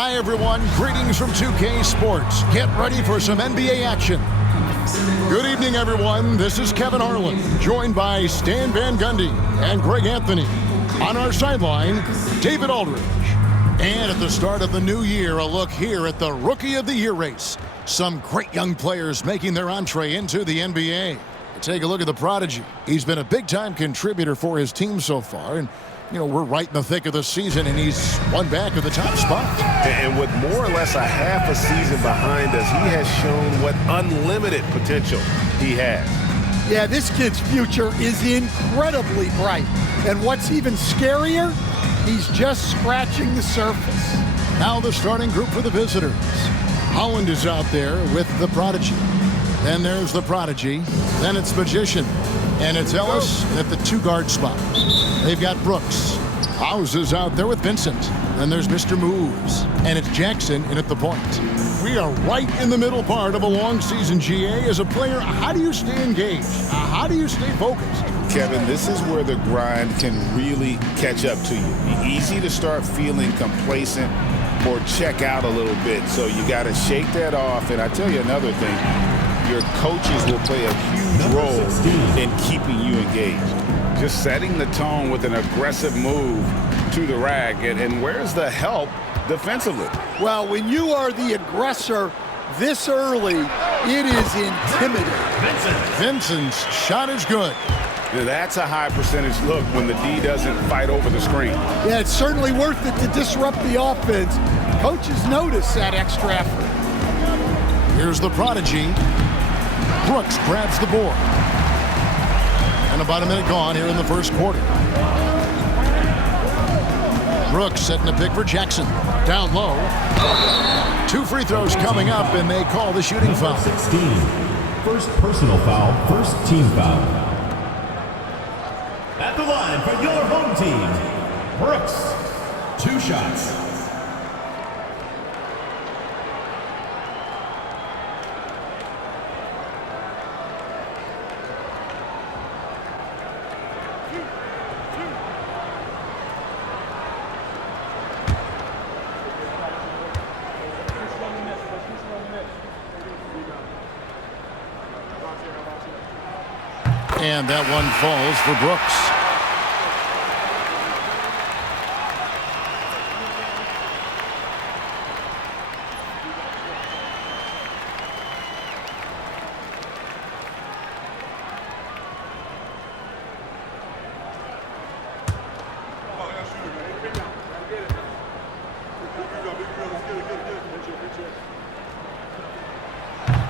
Hi, everyone. Greetings from 2K Sports. Get ready for some NBA action. Good evening, everyone. This is Kevin Harlan, joined by Stan Van Gundy and Greg Anthony. On our sideline, David Aldridge. And at the start of the new year, a look here at the Rookie of the Year race. Some great young players making their entree into the NBA. Take a look at the prodigy. He's been a big-time contributor for his team so far, and we're right in the thick of the season, and he's one back of the top spot. And with more or less a half a season behind us, he has shown what unlimited potential he has. Yeah, this kid's future is incredibly bright. And what's even scarier, he's just scratching the surface. Now the starting group for the visitors. Holland is out there with the prodigy. Then there's the prodigy. Then it's Magician. And it's Ellis at the two-guard spot. They've got Brooks. House is out there with Vincent. Then there's Mr. Moves. And it's Jackson in at the point. We are right in the middle part of a long season, GA. As a player, how do you stay engaged? How do you stay focused? Kevin, this is where the grind can really catch up to you. Easy to start feeling complacent or check out a little bit. So you got to shake that off. And I tell you another thing. Your coaches will play a huge role in keeping you engaged. Just setting the tone with an aggressive move to the rack. And where's the help defensively? Well, when you are the aggressor this early, it is intimidating. Vincent's shot is good. Now that's a high percentage look when the D doesn't fight over the screen. Yeah, it's certainly worth it to disrupt the offense. Coaches notice that extra effort. Here's the prodigy. Brooks grabs the board. And about a minute gone here in the first quarter. Brooks setting a pick for Jackson. Down low. 2 free throws coming up, and they call the shooting foul. 16. First personal foul, first team foul. At the line for your home team, Brooks. 2 shots. And that one falls for Brooks.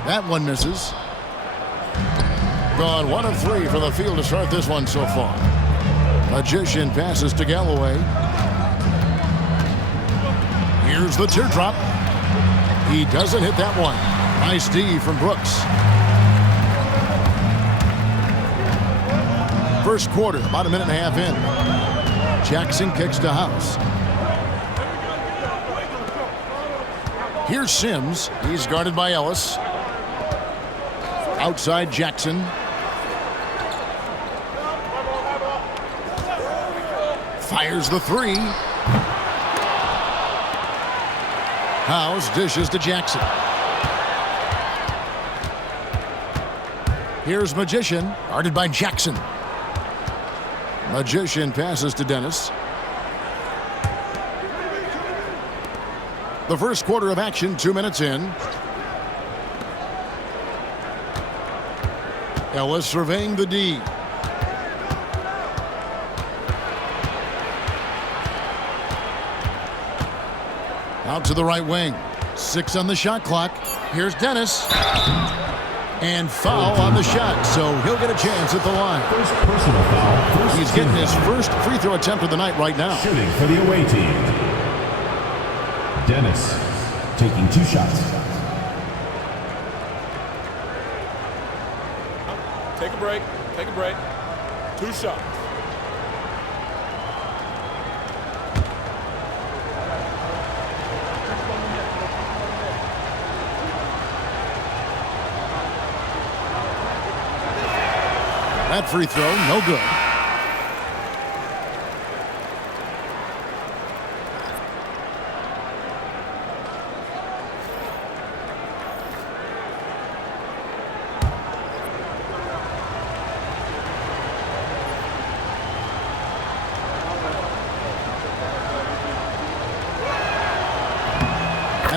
That one misses. Gone 1 of 3 for the field to start this one so far. Magician passes to Galloway. Here's the teardrop. He doesn't hit that one. Nice D from Brooks. First quarter, about a minute and a half in. Jackson kicks to House. Here's Sims. He's guarded by Ellis. Outside Jackson. Fires the 3. House dishes to Jackson. Here's Magician, guarded by Jackson. Magician passes to Dennis. The first quarter of action, 2 minutes in. Ellis surveying the D. Out to the right wing. 6 on the shot clock. Here's Dennis. And foul on the shot, so he'll get a chance at the line. First personal foul. He's getting his first free throw attempt of the night right now. Shooting for the away team. Dennis taking 2 shots. Take a break. Take a break. 2 shots. That free throw, no good.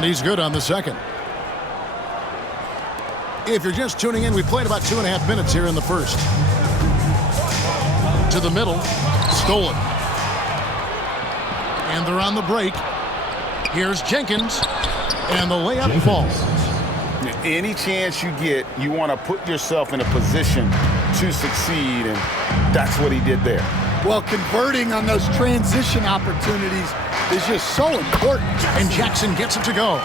And he's good on the second. If you're just tuning in, we played about 2.5 minutes here in the first. To the middle. Stolen. And they're on the break. Here's Jenkins. And the layup falls. Any chance you get, you want to put yourself in a position to succeed, and that's what he did there. Well, converting on those transition opportunities is just so important. And Jackson gets it to go.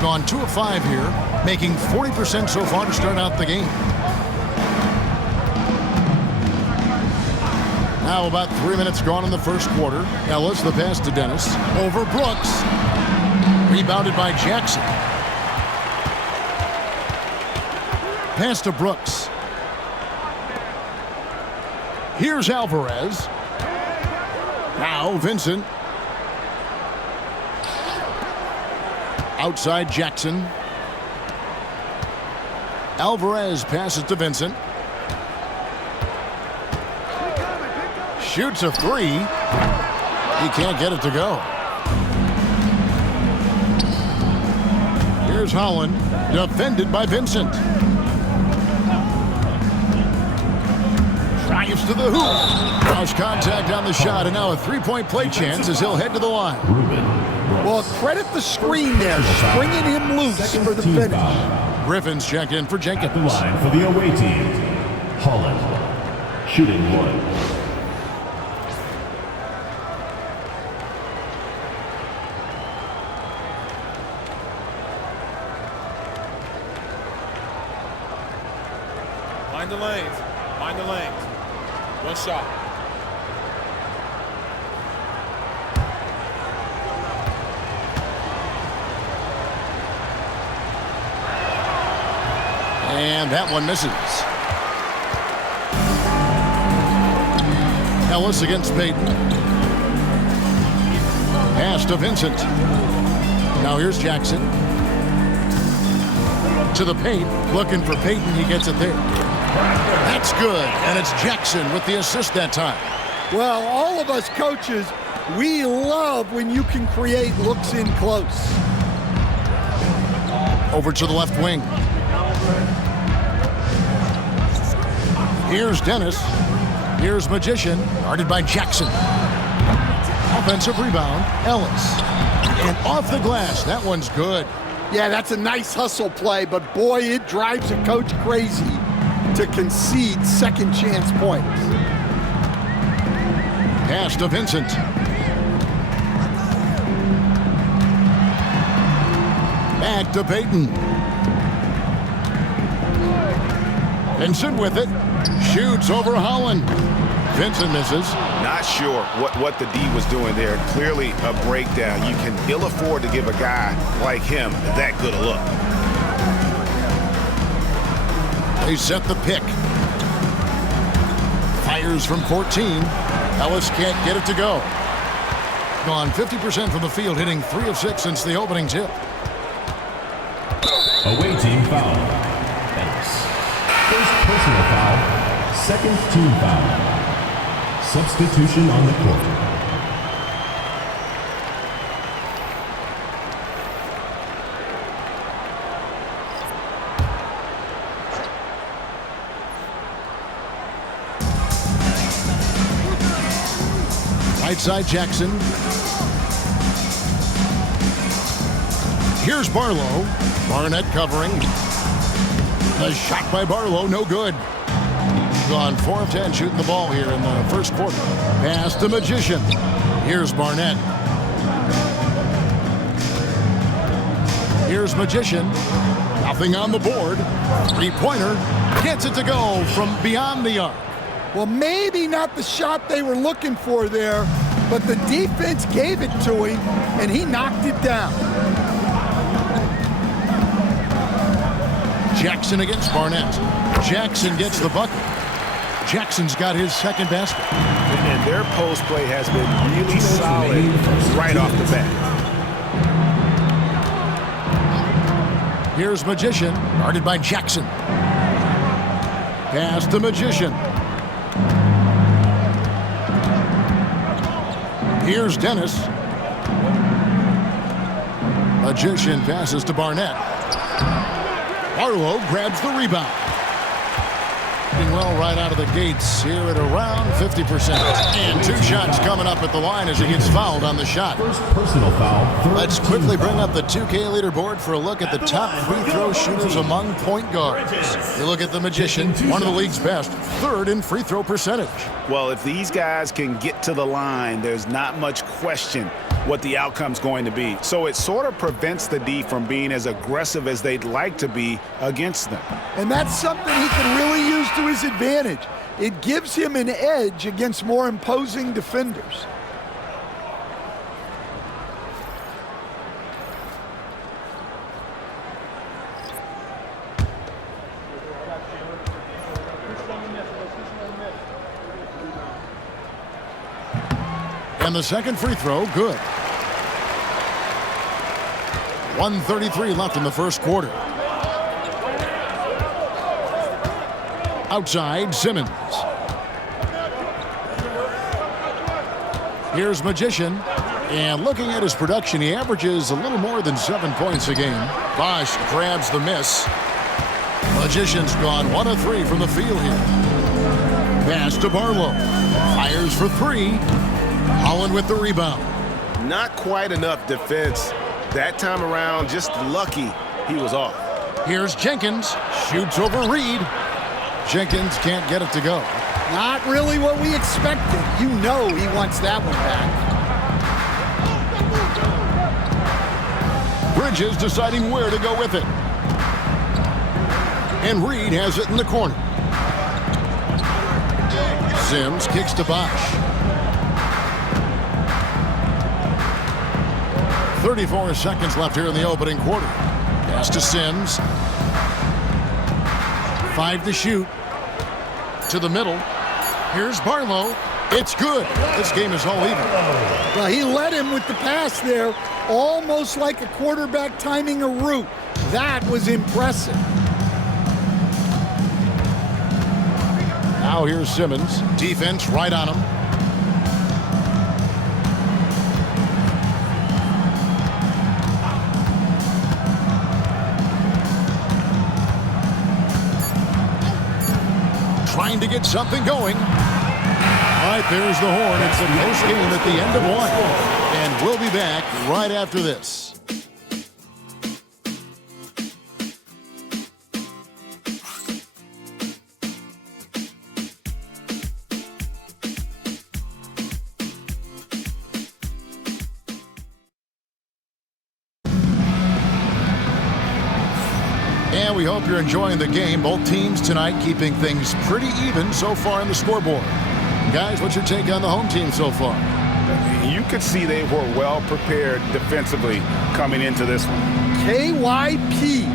Gone 2 of 5 here, making 40% so far to start out the game. Now about 3 minutes gone in the first quarter. Ellis, the pass to Dennis. Over Brooks. Rebounded by Jackson. Pass to Brooks. Here's Alvarez. Now Vincent. Outside Jackson. Alvarez passes to Vincent. Shoots a 3. He can't get it to go. Here's Holland, defended by Vincent. Drives to the hoop. Cross contact on the shot, and now a three-point play chance as he'll head to the line. Well, credit the screen there, springing him loose for the finish. Griffin's checked in for Jenkins. At the line for the away team, Holland, shooting 1. Mind the lanes. Mind the lanes. One shot. And that one misses. Ellis against Payton. Pass to Vincent. Now here's Jackson. To the paint. Looking for Payton. He gets it there. That's good. And it's Jackson with the assist that time. Well, all of us coaches, we love when you can create looks in close. Over to the left wing. Here's Dennis. Here's Magician, guarded by Jackson. Offensive rebound, Ellis. And off the glass, that one's good. Yeah, that's a nice hustle play, but boy, it drives a coach crazy to concede second chance points. Pass to Vincent. Back to Payton. Vincent with it. Shoots over Holland. Vincent misses. Not sure what the D was doing there. Clearly a breakdown. You can ill afford to give a guy like him that good a look. They set the pick. Fires from 14. Ellis can't get it to go. Gone 50% from the field, hitting 3 of 6 since the opening tip. Away team foul. Ellis. First personal foul. Second team foul. Substitution on the court. Right side Jackson. Here's Barlow. Barnett covering. The shot by Barlow, no good. Gone 4 of 10 shooting the ball here in the first quarter. Pass to Magician. Here's Barnett. Here's Magician. Nothing on the board. Three-pointer. Gets it to go from beyond the arc. Well, maybe not the shot they were looking for there, but the defense gave it to him, and he knocked it down. Jackson against Barnett. Jackson gets the bucket. Jackson's got his second basket. And their post play has been really solid right off the bat. Here's Magician, guarded by Jackson. Pass to Magician. Here's Dennis. Magician passes to Barnett. Barlow grabs the rebound. Doing well right out of the gates here at around 50%. And 2 shots coming up at the line as he gets fouled on the shot. First personal foul. Let's quickly bring up the 2K leaderboard for a look at the top free throw shooters among point guards. You look at the Magician, one of the league's best, 3rd in free throw percentage. Well, if these guys can get to the line, there's not much question what the outcome's going to be. So it sort of prevents the D from being as aggressive as they'd like to be against them. And that's something he can really use to his advantage. It gives him an edge against more imposing defenders. And the second free throw, good. 1:33 left in the first quarter. Outside, Simmons. Here's Magician. And looking at his production, he averages a little more than 7 points a game. Bosch grabs the miss. Magician's gone 1 of 3 from the field here. Pass to Barlow. Fires for 3. Holland with the rebound. Not quite enough defense. That time around, just lucky he was off. Here's Jenkins. Shoots over Reed. Jenkins can't get it to go. Not really what we expected. You know he wants that one back. Bridges deciding where to go with it. And Reed has it in the corner. Sims kicks to Bosch. 34 seconds left here in the opening quarter. Pass to Sims. 5 to shoot. To the middle. Here's Barlow. It's good. This game is all even. Well, he led him with the pass there, almost like a quarterback timing a route. That was impressive. Now here's Simmons. Defense right on him. Trying to get something going. All right, there's the horn. It's the post game at the end of 1. And we'll be back right after this. And we hope you're enjoying the game. Both teams tonight keeping things pretty even so far in the scoreboard. Guys, what's your take on the home team so far? You could see they were well prepared defensively coming into this one. KYP,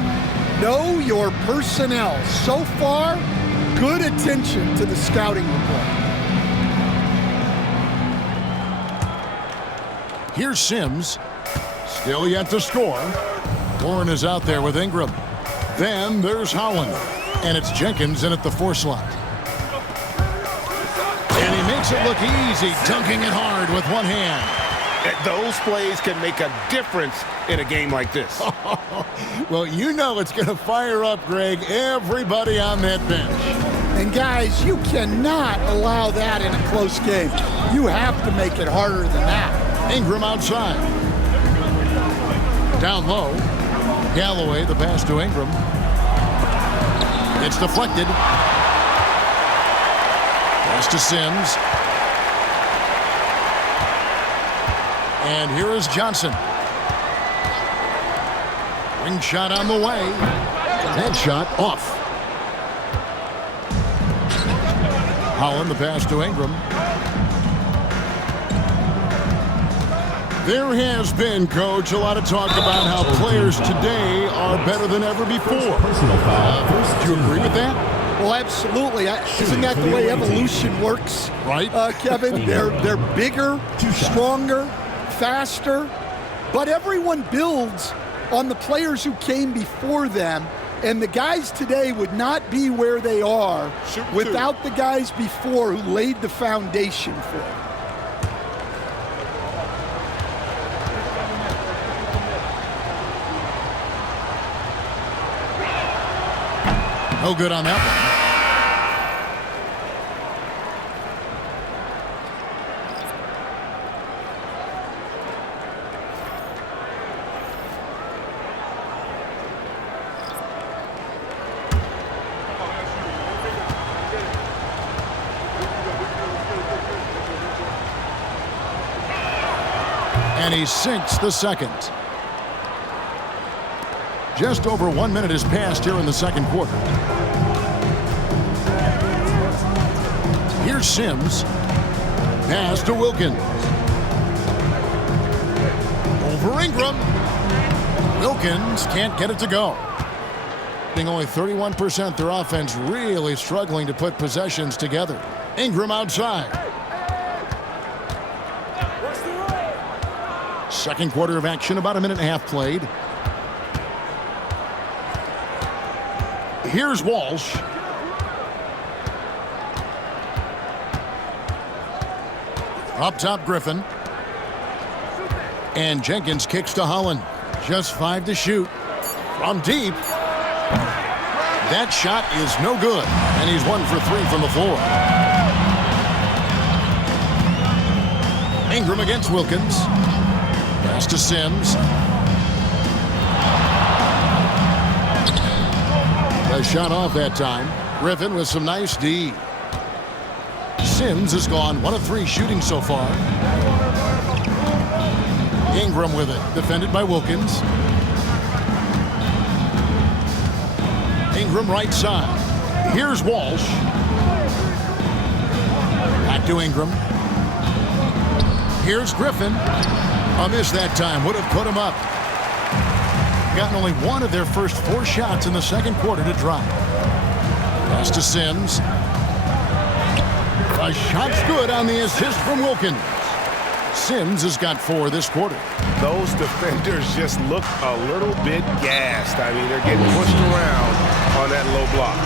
know your personnel. So far, good attention to the scouting report. Here's Sims. Still yet to score. Warren is out there with Ingram. Then there's Holland. And it's Jenkins in at the 4 slot. And he makes it look easy, dunking it hard with one hand. Those plays can make a difference in a game like this. Well, you know it's going to fire up, Greg, everybody on that bench. And guys, you cannot allow that in a close game. You have to make it harder than that. Ingram outside. Down low. Galloway, the pass to Ingram. It's deflected. Pass to Sims. And here is Johnson. Ring shot on the way. That shot off. Holland, the pass to Ingram. There has been, Coach, a lot of talk about how players today are better than ever before. Personal foul. Do you agree with that? Well, absolutely. Isn't that the way evolution works? Right. Kevin, they're bigger, stronger, faster, but everyone builds on the players who came before them, and the guys today would not be where they are without the guys before who laid the foundation for it. No good on that one. And he sinks the second. Just over 1 minute has passed here in the second quarter. Here's Sims. Pass to Wilkins. Over Ingram. Wilkins can't get it to go. Being only 31%, their offense really struggling to put possessions together. Ingram outside. Second quarter of action, about a minute and a half played. Here's Walsh. Up top, Griffin. And Jenkins kicks to Holland. Just 5 to shoot. From deep. That shot is no good. And he's 1 for 3 from the floor. Ingram against Wilkins. Pass to Sims. A shot off that time. Griffin with some nice D. Sims has gone 1 of 3 shooting so far. Ingram with it. Defended by Wilkins. Ingram right side. Here's Walsh. Back to Ingram. Here's Griffin. A miss that time. Would have put him up. Gotten only 1 of their first 4 shots in the second quarter to drop. Pass to Sims. A shot's good on the assist from Wilkins. Sims has got 4 this quarter. Those defenders just look a little bit gassed. I mean, they're getting pushed around on that low block.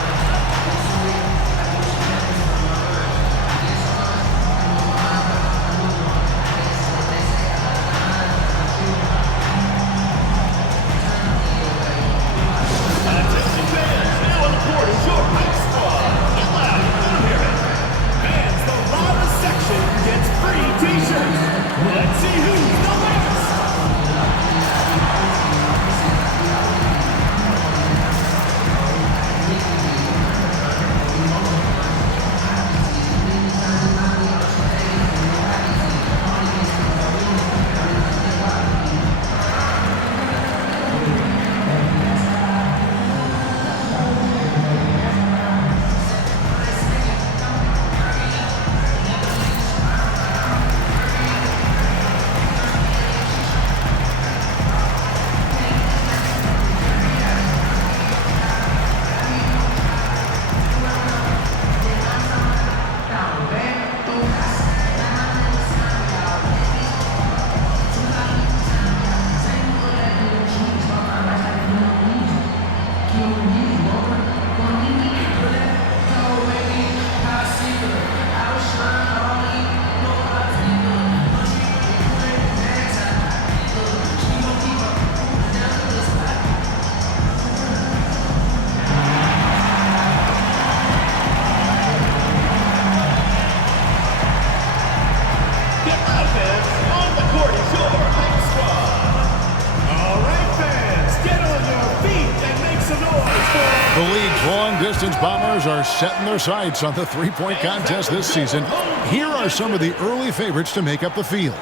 The league's long-distance Bombers are setting their sights on the three-point contest this season. Here are some of the early favorites to make up the field.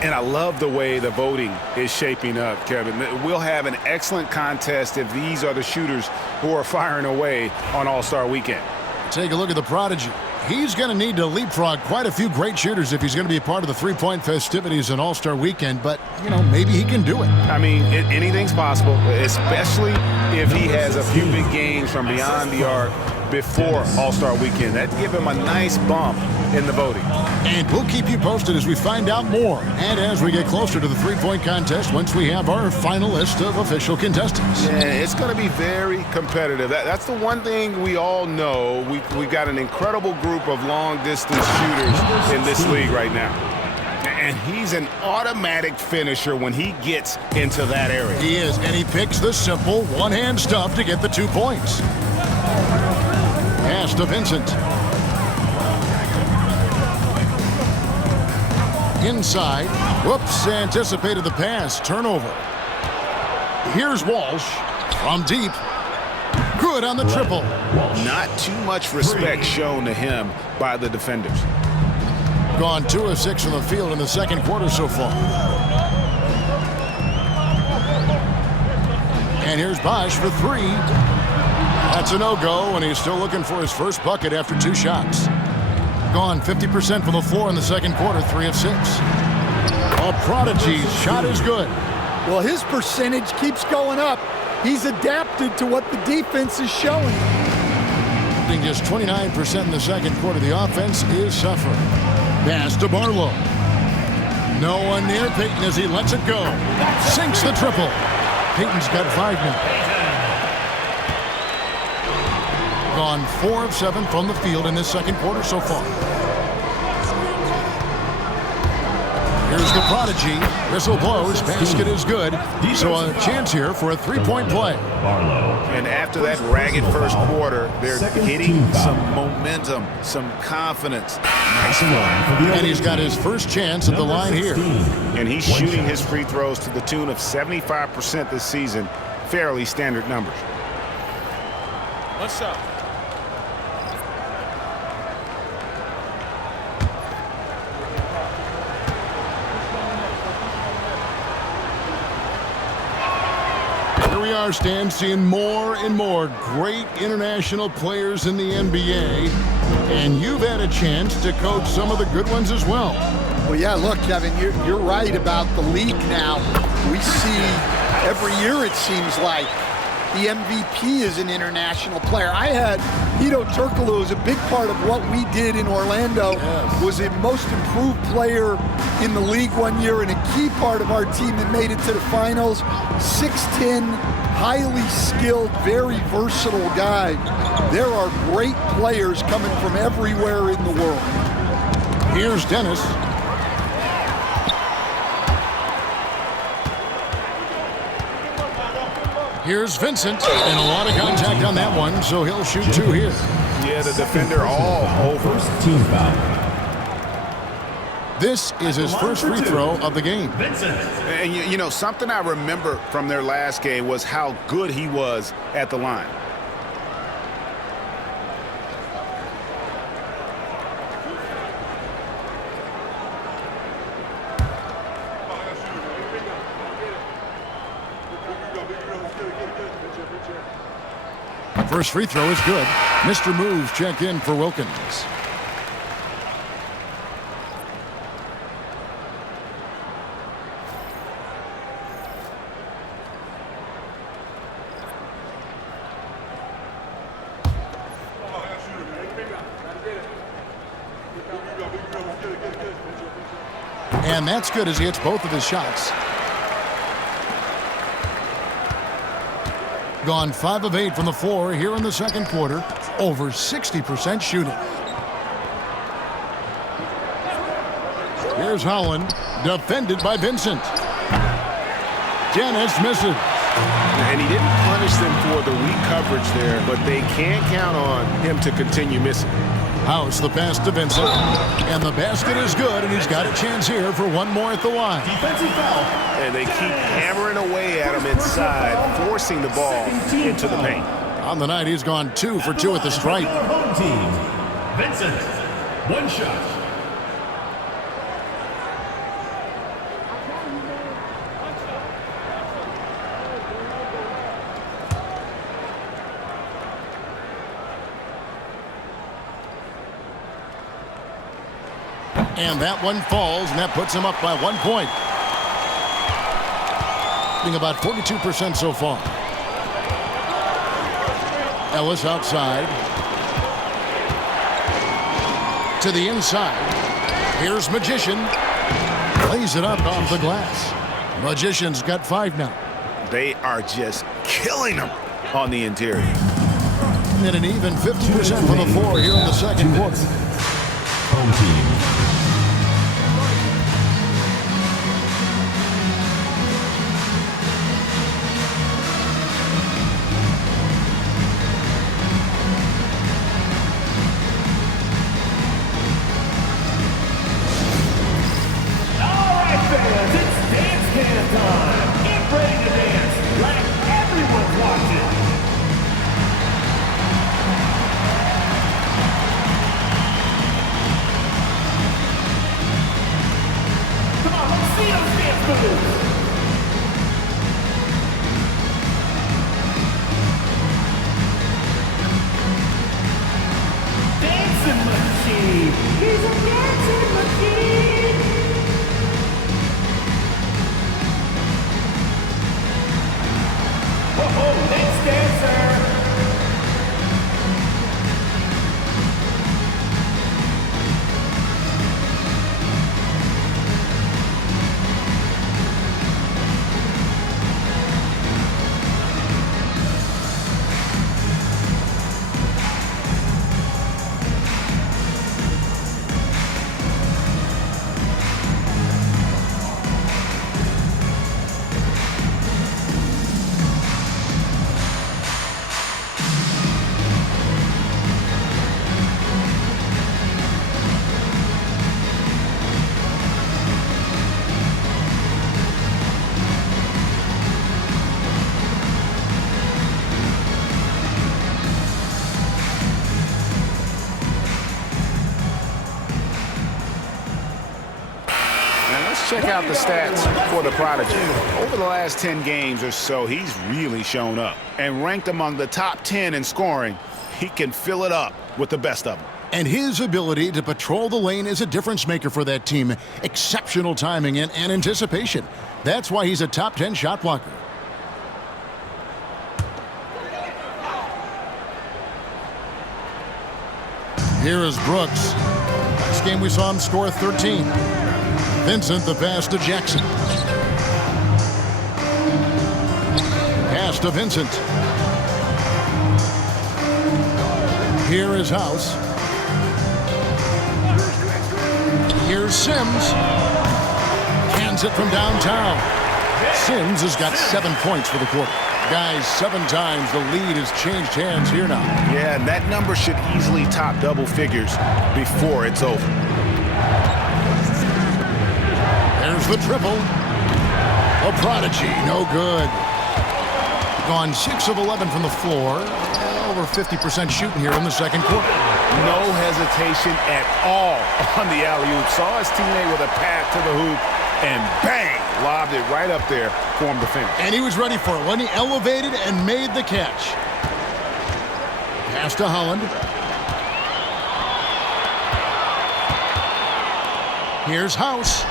And I love the way the voting is shaping up, Kevin. We'll have an excellent contest if these are the shooters who are firing away on All-Star Weekend. Take a look at the prodigy. He's going to need to leapfrog quite a few great shooters if he's going to be a part of the three-point festivities on All-Star Weekend, but, you know, maybe he can do it. I mean, anything's possible, especially if he has a few big games from beyond the arc before All-Star Weekend. That'd give him a nice bump in the voting. And we'll keep you posted as we find out more and as we get closer to the three-point contest once we have our final list of official contestants. Yeah, it's going to be very competitive. That's the one thing we all know. We've got an incredible group of long-distance shooters in this league right now. And he's an automatic finisher when he gets into that area. He is, and he picks the simple one-hand stuff to get the 2 points. Pass to Vincent. Inside. Whoops, anticipated the pass. Turnover. Here's Walsh from deep. Good on the triple. Not too much respect shown to him by the defenders. Gone 2 of 6 from the field in the second quarter so far. And here's Bosch for 3. That's a no-go, and he's still looking for his first bucket after 2 shots. Gone 50% from the floor in the second quarter, 3 of 6. A prodigy's shot is good. Well, his percentage keeps going up. He's adapted to what the defense is showing. Shooting just 29% in the second quarter. The offense is suffering. Pass to Barlow. No one near Payton as he lets it go. Sinks the triple. Payton's got 5 now. Gone 4 of 7 from the field in this second quarter so far. Here's the prodigy. Whistle blows. Basket is good. So a chance here for a 3-point play. And after that ragged first quarter, they're getting some momentum, some confidence. Nice one. And he's got his first chance at the line here. And he's shooting his free throws to the tune of 75% this season. Fairly standard numbers. One shot. Here we are, Stan, seeing more and more great international players in the NBA. And you've had a chance to coach some of the good ones as well. Well, yeah, look, Kevin, you're right about the league now. We see every year, it seems like, the MVP is an international player. I had Hedo Turkoglu was a big part of what we did in Orlando. Yes. Was a most improved player in the league one year and a key part of our team that made it to the finals. 6'10", highly skilled, very versatile guy. There are great players coming from everywhere in the world. Here's Dennis. Here's Vincent, and a lot of contact on that one, so he'll shoot 2 here. Yeah, the defender all over. Team foul. This is his first free throw of the game. And you know, something I remember from their last game was how good he was at the line. First free throw is good. Mr. Moves check in for Wilkins. And that's good as he hits both of his shots. Gone 5 of 8 from the floor here in the second quarter. Over 60% shooting. Here's Holland, defended by Vincent. Dennis misses. And he didn't punish them for the weak coverage there, but they can't count on him to continue missing. House the pass to Vincent. And the basket is good, and he's got a chance here for one more at the line. Defensive foul. And they keep hammering away at him inside, forcing the ball into the paint. On the night, he's gone 2 for 2 at the stripe. Home team. Vincent. 1 shot. And that one falls, and that puts him up by 1 point. Being about 42% so far. Ellis outside. To the inside. Here's Magician. Lays it up off the glass. Magician's got 5 now. They are just killing them on the interior. And an even 50% from the floor here in the second quarter. Home team. Whoa, let's dancer! Check out the stats for the prodigy. Over the last 10 games or so, he's really shown up and ranked among the top 10 in scoring. He can fill it up with the best of them. And his ability to patrol the lane is a difference maker for that team. Exceptional timing and anticipation. That's why he's a top 10 shot blocker. Here is Brooks. Last game we saw him score 13. Vincent, the pass to Jackson. Pass to Vincent. Here is House. Here's Sims. Cans it from downtown. Sims has got 7 points for the quarter. Guys, 7 times the lead has changed hands here now. Yeah, and that number should easily top double figures before it's over. There's the triple. A prodigy, no good. Gone 6 of 11 from the floor. Over 50% shooting here in the second quarter. No hesitation at all on the alley-oop. Saw his teammate with a pass to the hoop, and bang, lobbed it right up there for him to finish. And he was ready for it when he elevated and made the catch. Pass to Holland. Here's House.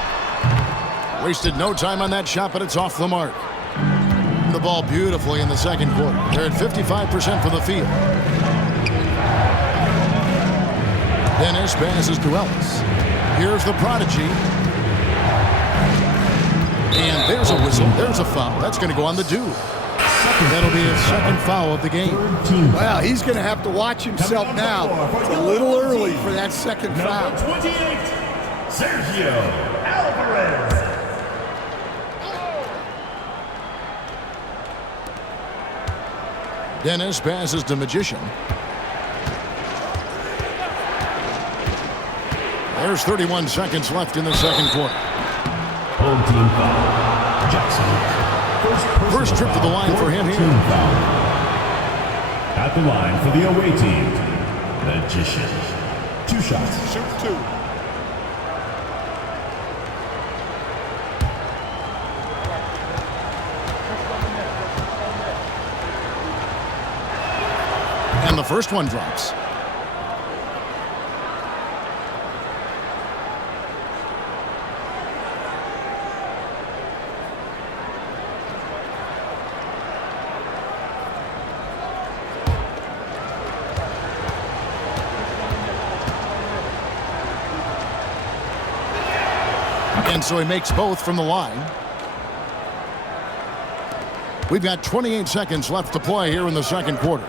Wasted no time on that shot, but it's off the mark. The ball beautifully in the second quarter. They're at 55% from the field. Dennis passes to Ellis. Here's the prodigy. And there's a whistle. There's a foul. That's going to go on the dude. That'll be his second foul of the game. Well, he's going to have to watch himself now. It's a little early for that second foul. Number 28, Sergio Alvarez. Dennis passes to Magician. There's 31 seconds left in the second quarter. Home team foul. Jackson. First trip to the line for him here. Team foul. At the line for the away team, Magician. 2 shots. Shoot 2. And the first one drops. And so he makes both from the line. We've got 28 seconds left to play here in the second quarter.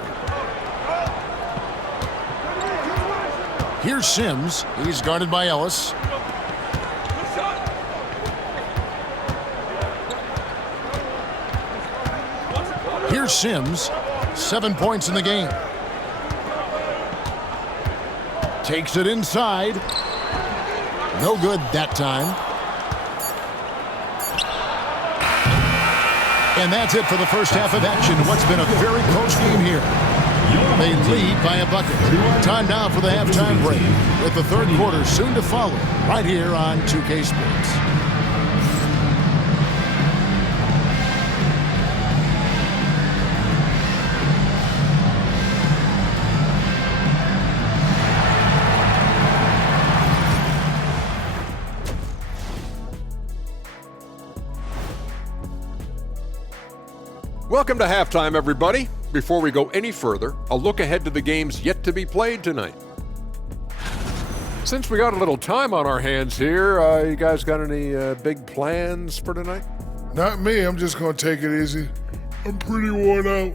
Here's Sims. He's guarded by Ellis. Here's Sims. 7 points in the game. Takes it inside. No good that time. And that's it for the first half of action. What's been a very close game here. They lead by a bucket. Time now for the halftime break, with the third quarter soon to follow, right here on 2K Sports. Welcome to halftime, everybody. Before we go any further, a look ahead to the games yet to be played tonight. Since we got a little time on our hands here, you guys got any big plans for tonight? Not me. I'm just going to take it easy. I'm pretty worn out.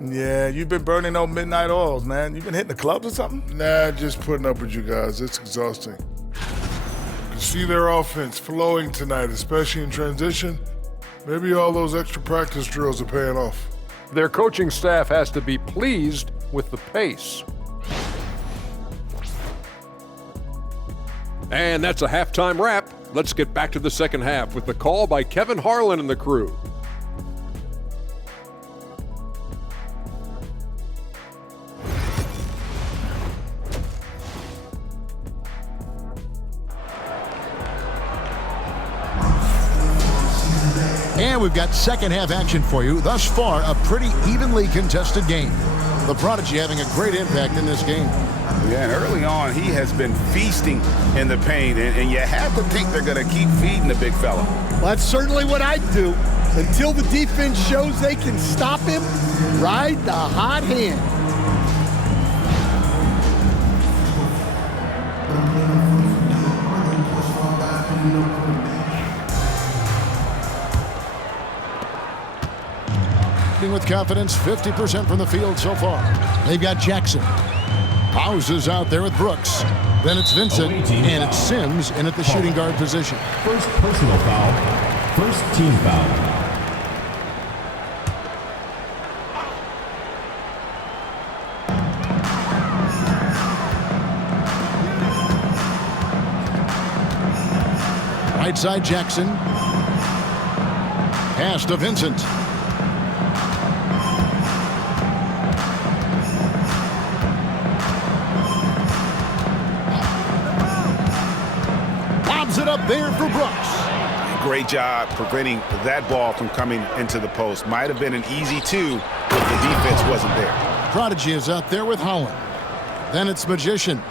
Yeah, you've been burning those midnight oils, man. You been hitting the clubs or something? Nah, just putting up with you guys. It's exhausting. You can see their offense flowing tonight, especially in transition. Maybe all those extra practice drills are paying off. Their coaching staff has to be pleased with the pace. And that's a halftime wrap. Let's get back to the second half with the call by Kevin Harlan and the crew. And we've got second half action for you. Thus far, a pretty evenly contested game. The Prodigy having a great impact in this game. Yeah, and early on, he has been feasting in the paint, and you have to think they're going to keep feeding the big fella. Well, that's certainly what I'd do. Until the defense shows they can stop him, ride the hot hand. With confidence, 50% from the field so far. They've got Jackson. Houses out there with Brooks. Then it's Vincent, and it's Sims in at the shooting guard position. First personal foul. First team foul. Right side Jackson. Pass to Vincent. It up there for Brooks. Great job preventing that ball from coming into the post. Might have been an easy two if the defense wasn't there. Prodigy is out there with Holland. Then it's Magician.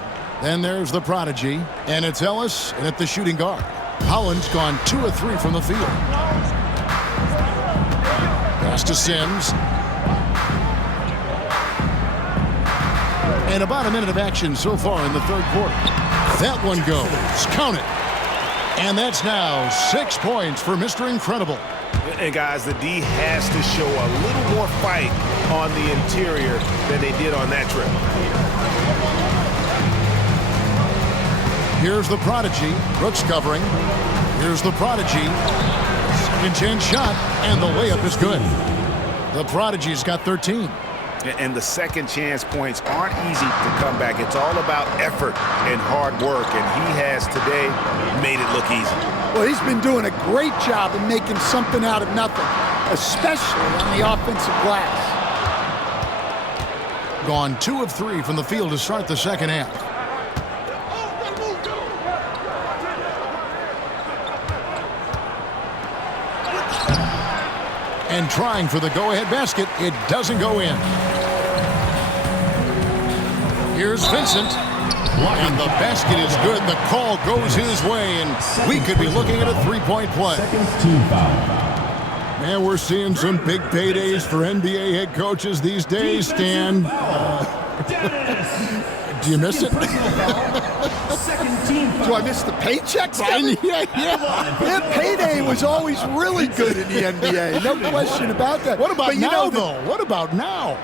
Then there's the Prodigy. And it's Ellis and at the shooting guard. Holland's gone 2 of 3 from the field. Pass to Sims. And about a minute of action so far in the third quarter. That one goes. Count it. And that's now 6 points for Mr. Incredible. And guys, the D has to show a little more fight on the interior than they did on that trip. Here's the Prodigy. Brooks covering. Here's the Prodigy. Second chance shot, and the layup is good. The Prodigy's got 13. And the second chance points aren't easy to come back. It's all about effort and hard work, and he has today made it look easy. Well, he's been doing a great job in making something out of nothing, especially on the offensive glass. Gone 2 of 3 from the field to start the second half. And trying for the go-ahead basket, it doesn't go in. Here's Vincent, and the basket is good. The call goes his way, and we could be looking at a three-point play. Second team foul. Man, we're seeing some big paydays for NBA head coaches these days, Stan. Do you miss it? Second team foul. Do I miss the paychecks, Kevin? Yeah, payday was always really good in the NBA. No question about that. What about but now, though? What about now?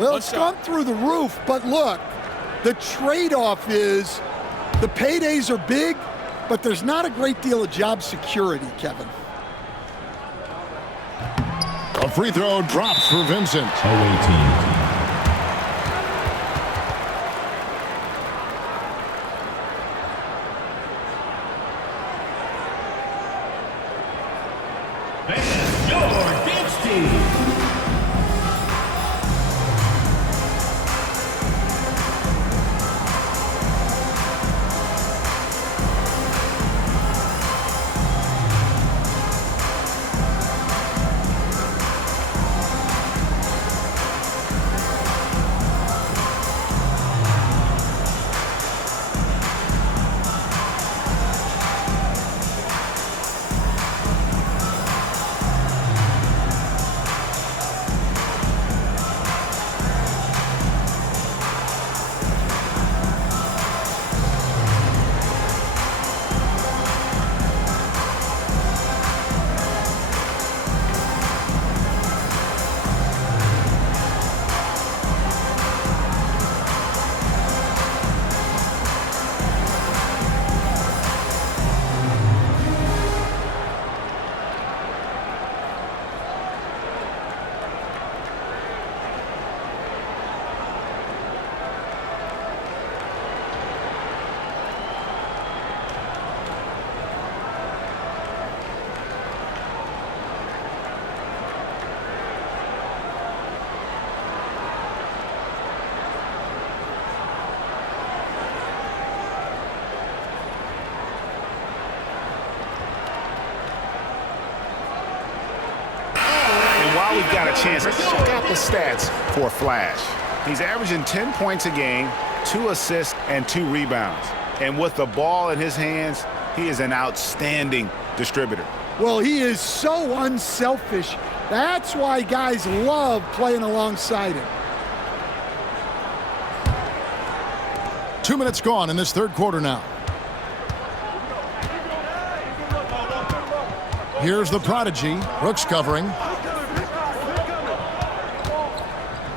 Well, it's gone through the roof, but look, the trade-off is the paydays are big, but there's not a great deal of job security, Kevin. A free throw drops for Vincent. 0-18. chance, check out the stats for a flash. He's averaging 10 points a game, 2 assists, and 2 rebounds. And with the ball in his hands, he is an outstanding distributor. Well, he is so unselfish. That's why guys love playing alongside him. 2 minutes gone in this third quarter now. Here's the prodigy. Brooks covering.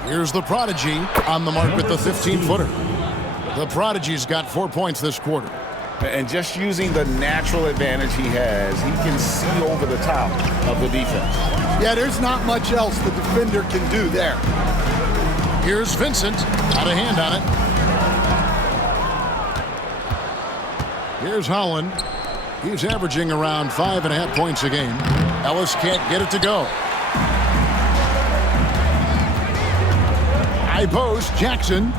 Here's the prodigy on the mark with the 15-footer. The prodigy's got 4 points this quarter. And just using the natural advantage he has, he can see over the top of the defense. Yeah, there's not much else the defender can do there. Here's Vincent. Got a hand on it. Here's Holland. He's averaging around 5.5 points a game. Ellis can't get it to go. High post, Jackson.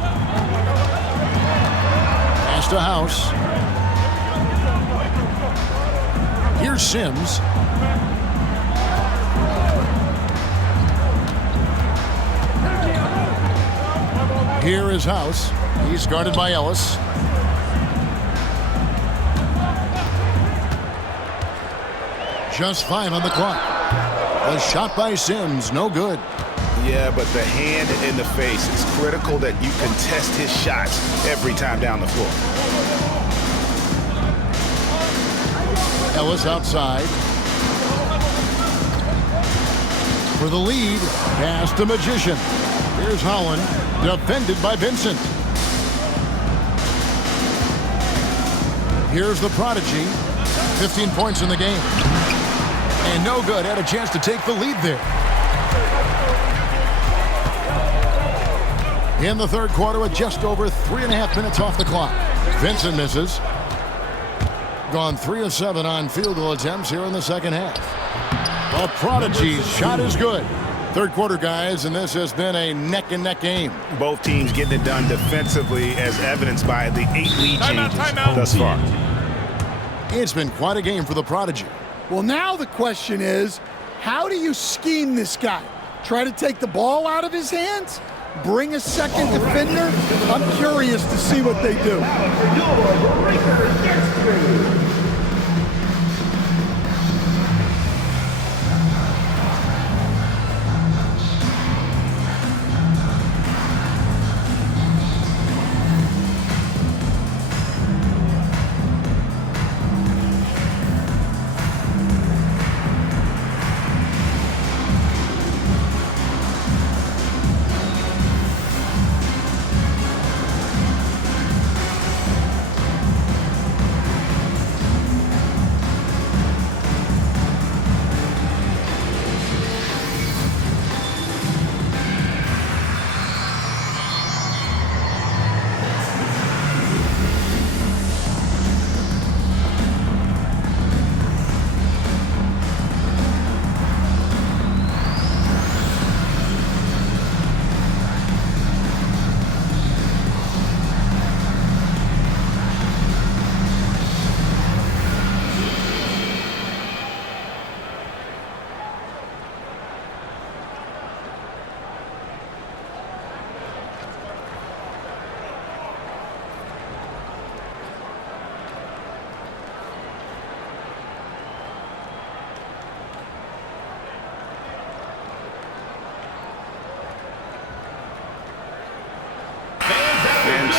Pass to House. Here's Sims. Here is House. He's guarded by Ellis. Just 5 on the clock. A shot by Sims, no good. Yeah, but the hand in the face, it's critical that you contest his shots every time down the floor. Ellis outside. For the lead, pass to Magician. Here's Holland, defended by Vincent. Here's the prodigy, 15 points in the game. And no good, had a chance to take the lead there. In the third quarter with just over 3.5 minutes off the clock. Vincent misses. Gone 3 of 7 on field goal attempts here in the second half. The prodigy's shot is good. Third quarter, guys, and this has been a neck-and-neck game. Both teams getting it done defensively as evidenced by the 8 lead changes thus far. It's been quite a game for the prodigy. Well, now the question is, how do you scheme this guy? Try to take the ball out of his hands? Bring a second defender? I'm curious to see what they do.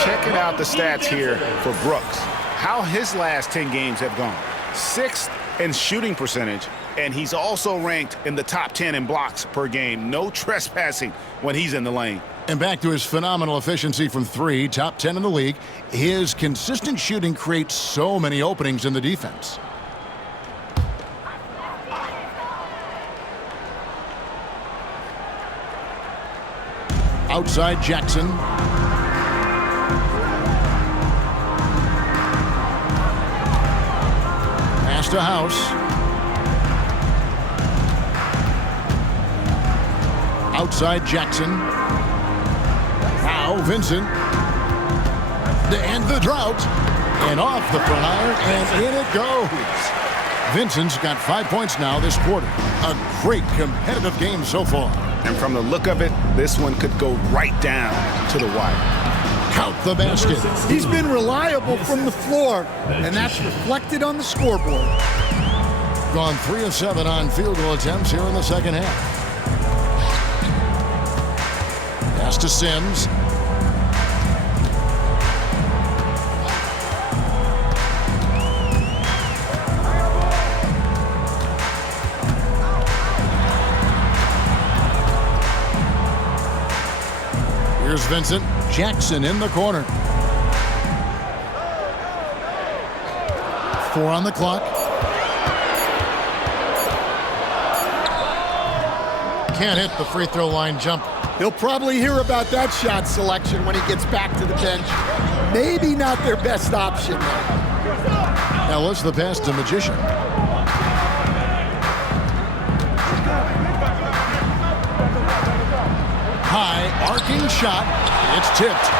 Checking out the stats here for Brooks. How his last 10 games have gone. 6th in shooting percentage, and he's also ranked in the top 10 in blocks per game. No trespassing when he's in the lane. And back to his phenomenal efficiency from 3, top 10 in the league. His consistent shooting creates so many openings in the defense. Outside Jackson. Pass to House. Outside Jackson. Now Vincent. To end the drought. And off the front iron, and in it goes. Vincent's got 5 points now this quarter. A great competitive game so far. And from the look of it, this one could go right down to the wire. Count the basket. He's been reliable from the floor, and that's reflected on the scoreboard. Gone 3 of 7 on field goal attempts here in the second half. Pass to Sims. Here's Vincent Jackson in the corner. 4 on the clock. Can't hit the free throw line jump. He'll probably hear about that shot selection when he gets back to the bench. Maybe not their best option. Ellis the pass to Magician. High arcing shot. It's tipped.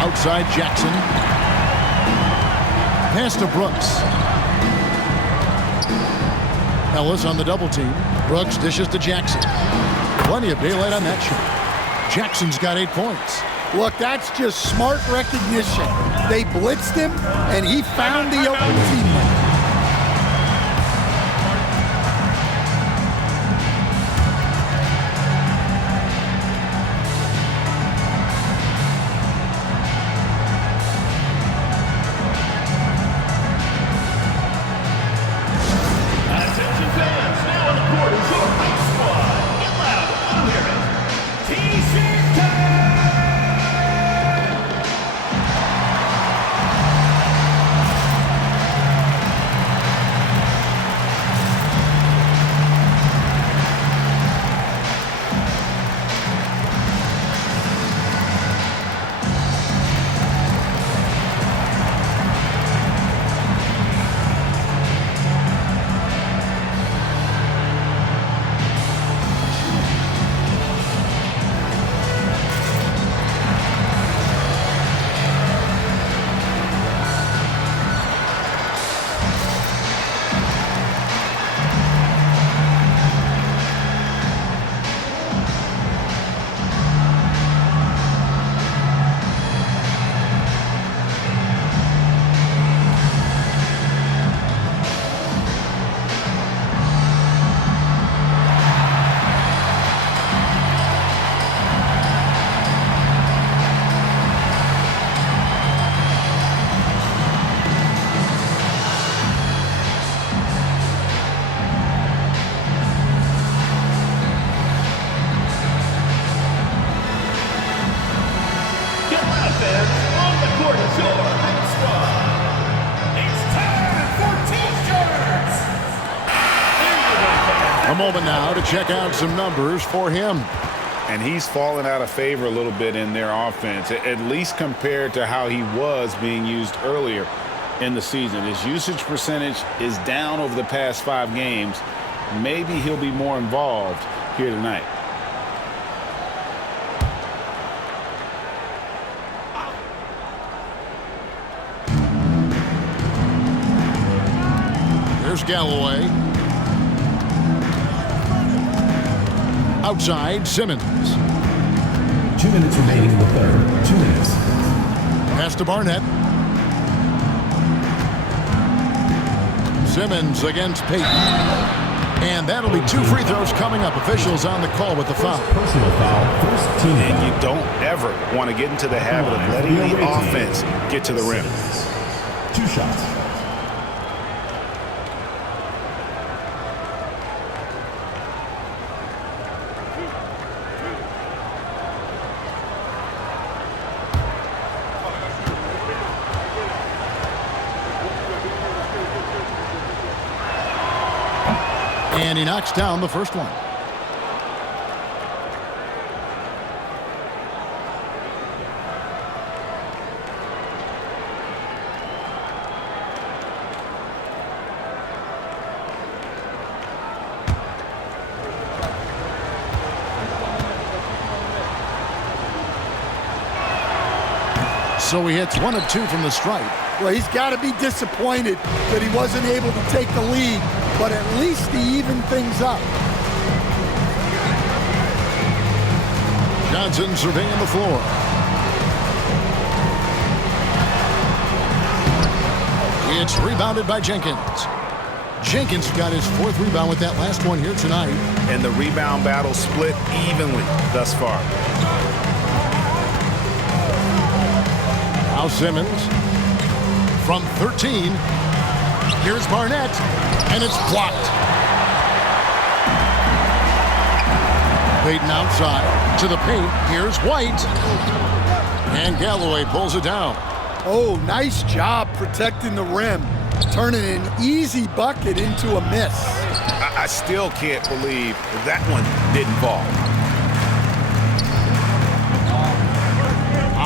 Outside Jackson. Pass to Brooks. Ellis on the double team. Brooks dishes to Jackson. Plenty of daylight on that shot. Jackson's got 8 points. Look, that's just smart recognition. They blitzed him, and he found the open teammate. A moment now to check out some numbers for him. And he's fallen out of favor a little bit in their offense, at least compared to how he was being used earlier in the season. His usage percentage is down over the past 5 games. Maybe he'll be more involved here tonight. Here's Galloway. Outside, Simmons. 2 minutes remaining in the third. 2 minutes. Pass to Barnett. Simmons against Payton. And that'll be 2 free throws coming up. Officials on the call with the foul. Personal foul. First team And foul. you don't ever want to get into the habit of letting the offense get to the rim. 2 shots. And he knocks down the first one. So he hits 1 of 2 from the stripe. Well, he's got to be disappointed that he wasn't able to take the lead but at least he evened things up. Johnson surveying the floor. It's rebounded by Jenkins. Jenkins got his 4th rebound with that last one here tonight. And the rebound battle split evenly thus far. Now Simmons from 13. Here's Barnett, and it's blocked. Payton outside to the paint. Here's White. And Galloway pulls it down. Oh, nice job protecting the rim, turning an easy bucket into a miss. I still can't believe that one didn't fall.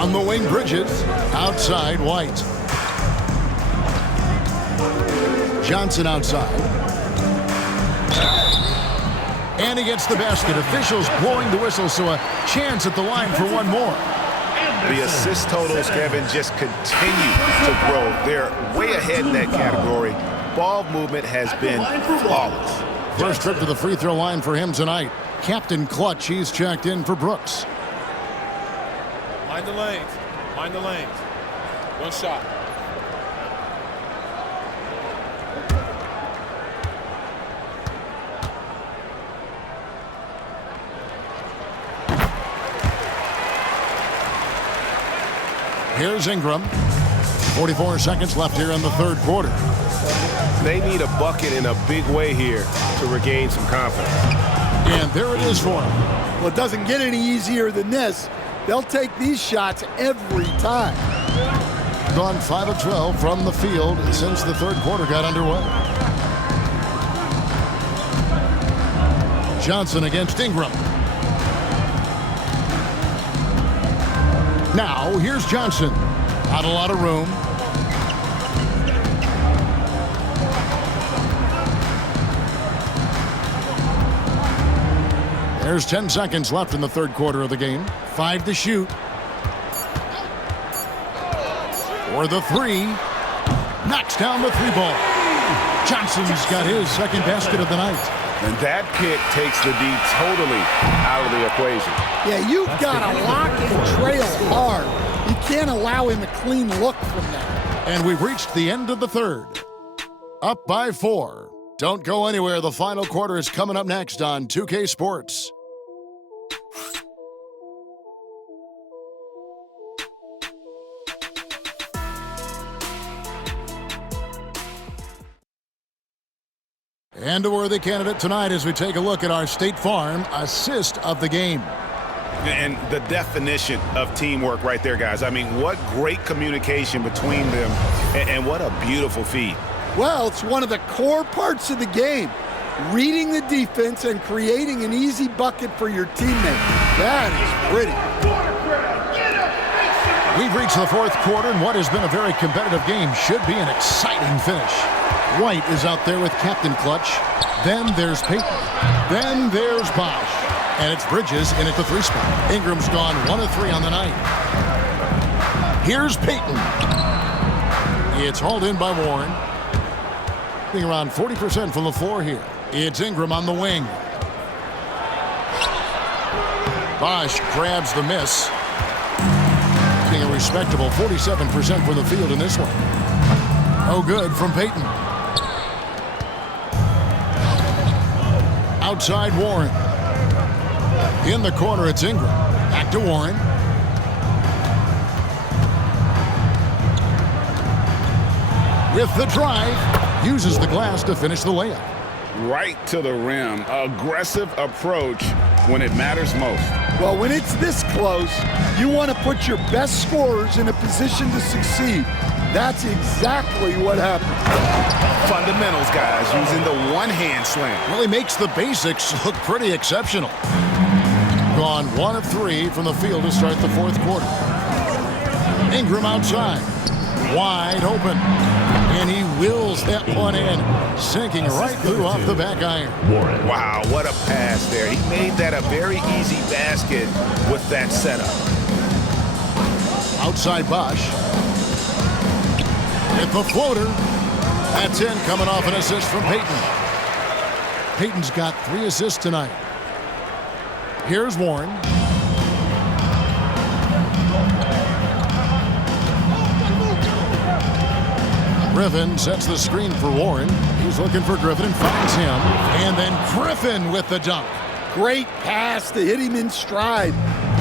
On the wing, Bridges. Outside, White. Johnson outside. And he gets the basket. Officials blowing the whistle, so a chance at the line for one more. The assist totals, Kevin, just continue to grow. They're way ahead in that category. Ball movement has been flawless. First trip to the free throw line for him tonight. Captain Clutch, he's checked in for Brooks. Mind the lanes. Mind the lanes. One shot. Here's Ingram. 44 seconds left here in the 3rd quarter. They need a bucket in a big way here to regain some confidence. And there it is for him. Well, it doesn't get any easier than this. They'll take these shots every time. Gone 5 of 12 from the field since the 3rd quarter got underway. Johnson against Ingram. Now, here's Johnson. Not a lot of room. There's 10 seconds left in the 3rd quarter of the game. 5 to shoot. For the 3. Knocks down the 3 ball. Johnson's got his 2nd basket of the night. And that pick takes the D totally out of the equation. Yeah, you've got to lock and trail hard. You can't allow him a clean look from that. And we've reached the end of the 3rd. Up by 4. Don't go anywhere. The final quarter is coming up next on 2K Sports. And a worthy candidate tonight as we take a look at our State Farm assist of the game. And the definition of teamwork right there, guys. I mean, what great communication between them, and what a beautiful feed. Well, it's one of the core parts of the game. Reading the defense and creating an easy bucket for your teammate. That is pretty. We've reached the 4th quarter, and what has been a very competitive game should be an exciting finish. White is out there with Captain Clutch. Then there's Payton. Then there's Bosch. And it's Bridges in at the 3 spot. Ingram's gone 1 of 3 on the night. Here's Payton. It's hauled in by Warren. Being around 40% from the floor here. It's Ingram on the wing. Bosch grabs the miss. Being a respectable 47% from the field in this one. Oh, good from Payton. Outside Warren. In the corner, it's Ingram. Back to Warren. With the drive, uses the glass to finish the layup. Right to the rim. Aggressive approach when it matters most. Well, when it's this close, you want to put your best scorers in a position to succeed. That's exactly what happened. Fundamentals, guys, using the one-hand slam. Really makes the basics look pretty exceptional. Gone 1 of 3 from the field to start the 4th quarter. Ingram outside. Wide open. And he wills that one in, sinking right through off the back iron. Wow, what a pass there. He made that a very easy basket with that setup. Outside Bosch. With the floater. That's in, coming off an assist from Payton. Peyton's got 3 assists tonight. Here's Warren. Griffin sets the screen for Warren. He's looking for Griffin and finds him. And then Griffin with the dunk. Great pass to hit him in stride.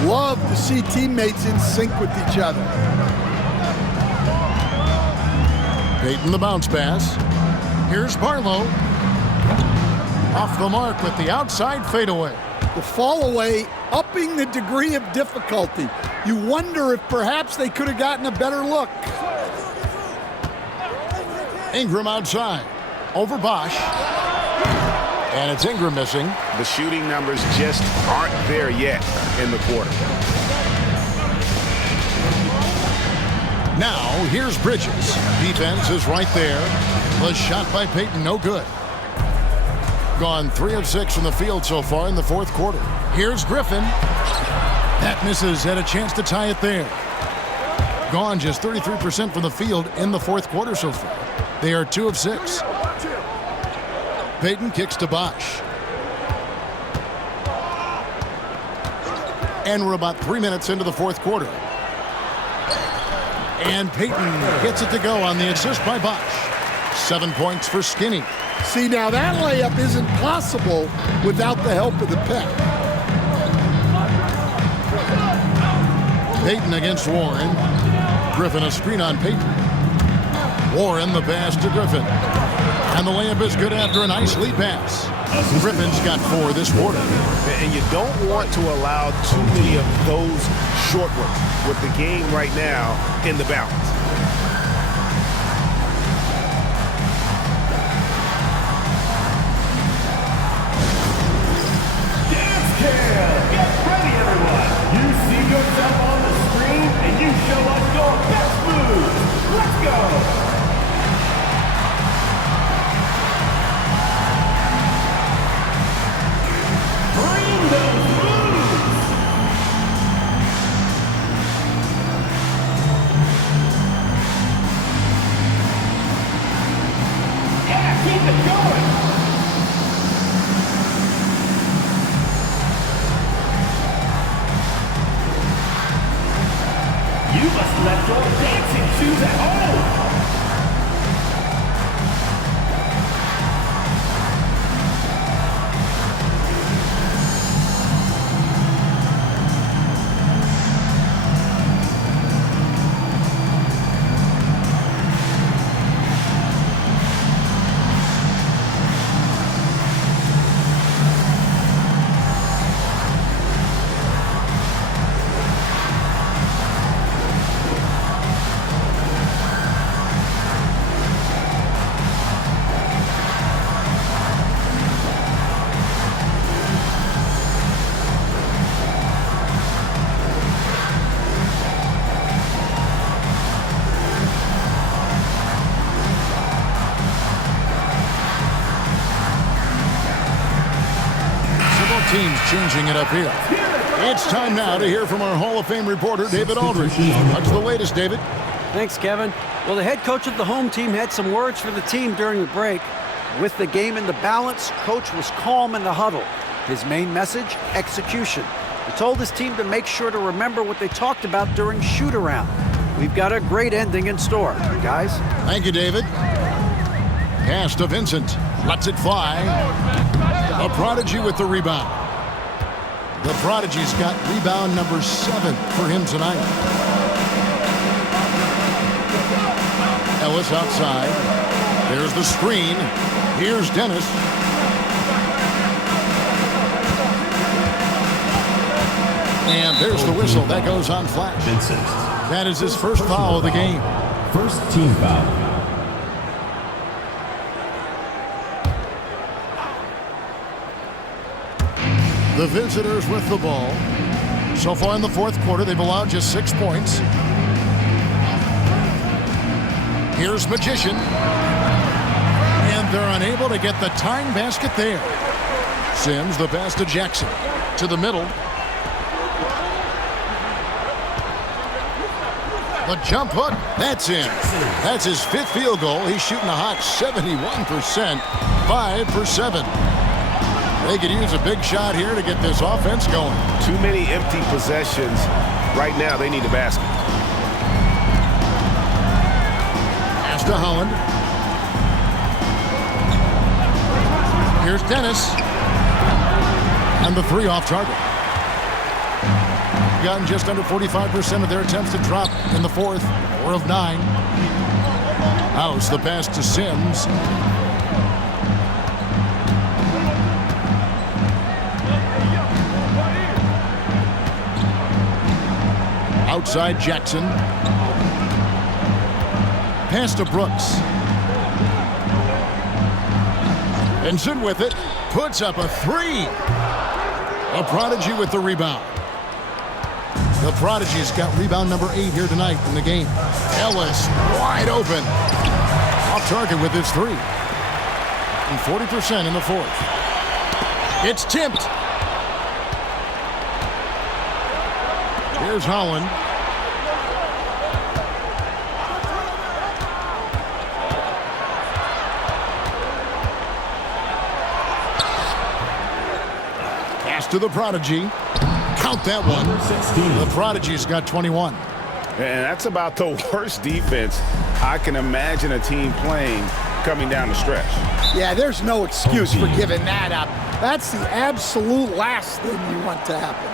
Love to see teammates in sync with each other. Peyton the bounce pass. Here's Barlow. Off the mark with the outside fadeaway. The fall away upping the degree of difficulty. You wonder if perhaps they could have gotten a better look. Ingram outside. Over Bosch. And it's Ingram missing. The shooting numbers just aren't there yet in the quarter. Now, here's Bridges. Defense is right there. The shot by Peyton, no good. Gone 3 of 6 from the field so far in the fourth quarter. Here's Griffin. That misses. Had a chance to tie it there. Gone just 33% from the field in the fourth quarter so far. They are 2 of 6. Peyton kicks to Bosch. And we're about 3 minutes into the fourth quarter. And Peyton gets it to go on the assist by Bosch. 7 points for Skinny. See, now that layup isn't possible without the help of the pick. Peyton against Warren. Griffin a screen on Peyton. Warren the pass to Griffin. And the layup is good after a nice lead pass. Griffin's got 4 this quarter. And you don't want to allow too many of those short ones with the game right now in the balance. Get ready, everyone. You see yourself on the screen, and you show us your best moves. Let's go. Bring those moves. Yeah, keep it going. You must have left your dancing shoes at home. Teams changing it up here. It's time now to hear from our Hall of Fame reporter, David Aldridge. What's the latest, David? Thanks, Kevin. Well, the head coach of the home team had some words for the team during the break. With the game in the balance, coach was calm in the huddle. His main message, execution. He told his team to make sure to remember what they talked about during shoot-around. We've got a great ending in store, guys. Thank you, David. Pass to Vincent. Lets it fly. A Prodigy with the rebound. The Prodigy's got rebound number 7 for him tonight. Ellis outside. There's the screen. Here's Dennis. And there's the whistle. That goes on flash. Vincent. That is his first foul of the game. First team foul. The visitors with the ball. So far in the fourth quarter, they've allowed just 6 points. Here's Magician. And they're unable to get the tying basket there. Sims, the pass to Jackson. To the middle. The jump hook, that's in. That's his 5th field goal. He's shooting a hot 71%, 5 for 7. They could use a big shot here to get this offense going. Too many empty possessions. Right now, they need a basket. Pass to Holland. Here's Dennis. And the three off target. Gotten just under 45% of their attempts to drop in the fourth. 4 of 9. House the pass to Sims. Outside Jackson. Pass to Brooks. Benson with it. Puts up a 3. A Prodigy with the rebound. The Prodigy's got rebound number 8 here tonight in the game. Ellis wide open. Off target with his 3. And 40% in the fourth. It's tipped. Here's Holland. Pass to the Prodigy. Count that one. The Prodigy's got 21. And that's about the worst defense I can imagine a team playing coming down the stretch. Yeah, there's no excuse for giving that up. That's the absolute last thing you want to happen.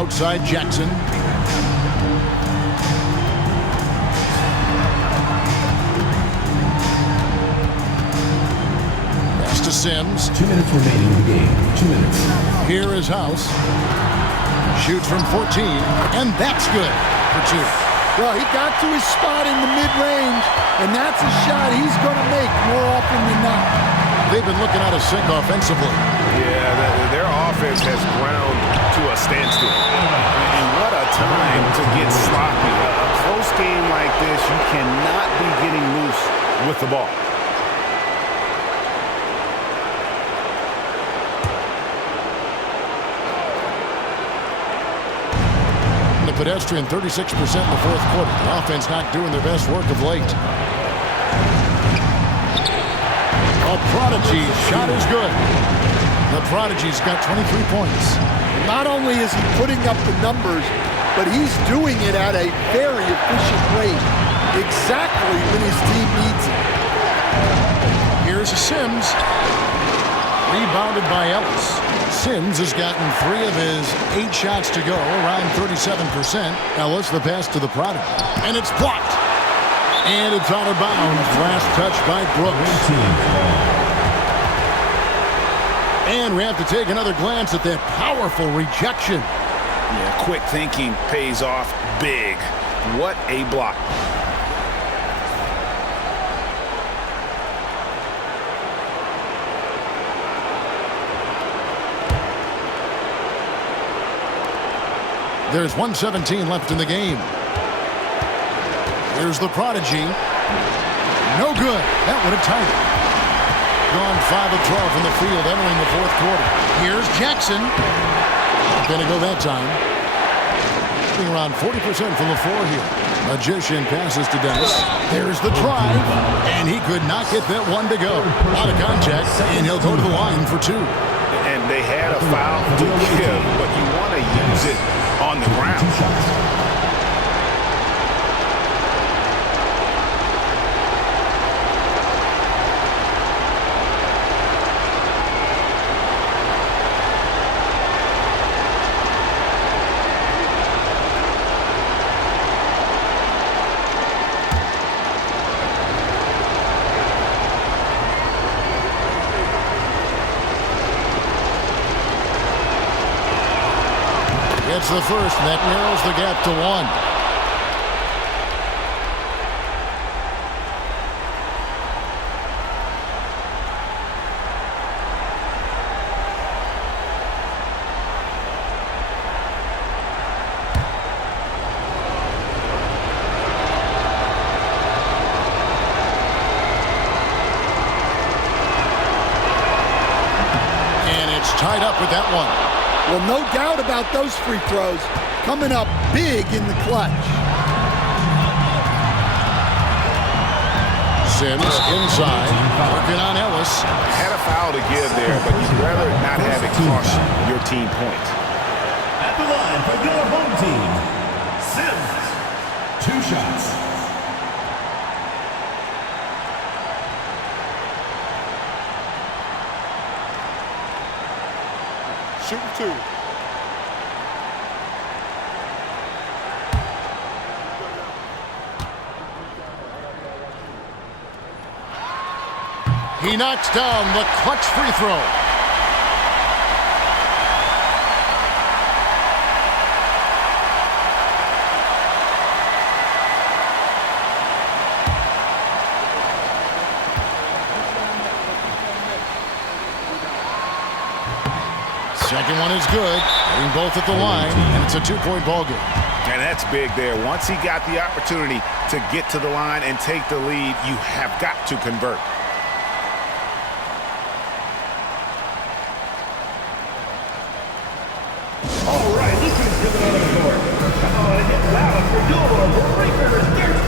Outside Jackson. Pass to Sims. 2 minutes remaining in the game. 2 minutes. Here is House. Shoots from 14, and that's good for 2. Well, he got to his spot in the mid-range, and that's a shot he's going to make more often than not. They've been looking out of sync offensively. Yeah, their offense has ground to a standstill. And what a time to get sloppy. A close game like this, you cannot be getting loose with the ball. The pedestrian 36% in the fourth quarter. The offense not doing their best work of late. A Prodigy shot is good. The Prodigy's got 23 points. Not only is he putting up the numbers, but he's doing it at a very efficient rate, exactly when his team needs it. Here's a Sims. Rebounded by Ellis. Sims has gotten 3 of his 8 shots to go, around 37%. Ellis, the pass to the product. And it's blocked. And it's out of bounds. Last touch by Brooks. And we have to take another glance at that powerful rejection. Yeah, quick thinking pays off big. What a block. There's 1:17 left in the game. Here's the prodigy. No good. That would have tied it. Gone 5 of 12 from the field entering the 4th quarter. Here's Jackson. Gonna go that time. Shooting around 40% from the floor here. Magician passes to Dennis. There's the drive. And he could not get that one to go. Out of contact. And he'll go to the line for 2. And they had a foul to give, but you want to use it on the ground. 2 shots. It's the first, and that narrows the gap to 1. And it's tied up with that one. Well, no doubt about those free throws coming up big in the clutch. Sims inside, working on Ellis. Had a foul to give there, but you'd rather not have it cost your team points. At the line for your home team, Sims. 2 shots. Shooting 2. He knocks down the clutch free throw. Second one is good. Getting both at the line, and it's a 2-point ball game. And that's big there. Once he got the opportunity to get to the line and take the lead, you have got to convert. All right, this is coming on the court. Come on and get loud for your Breakers Dance.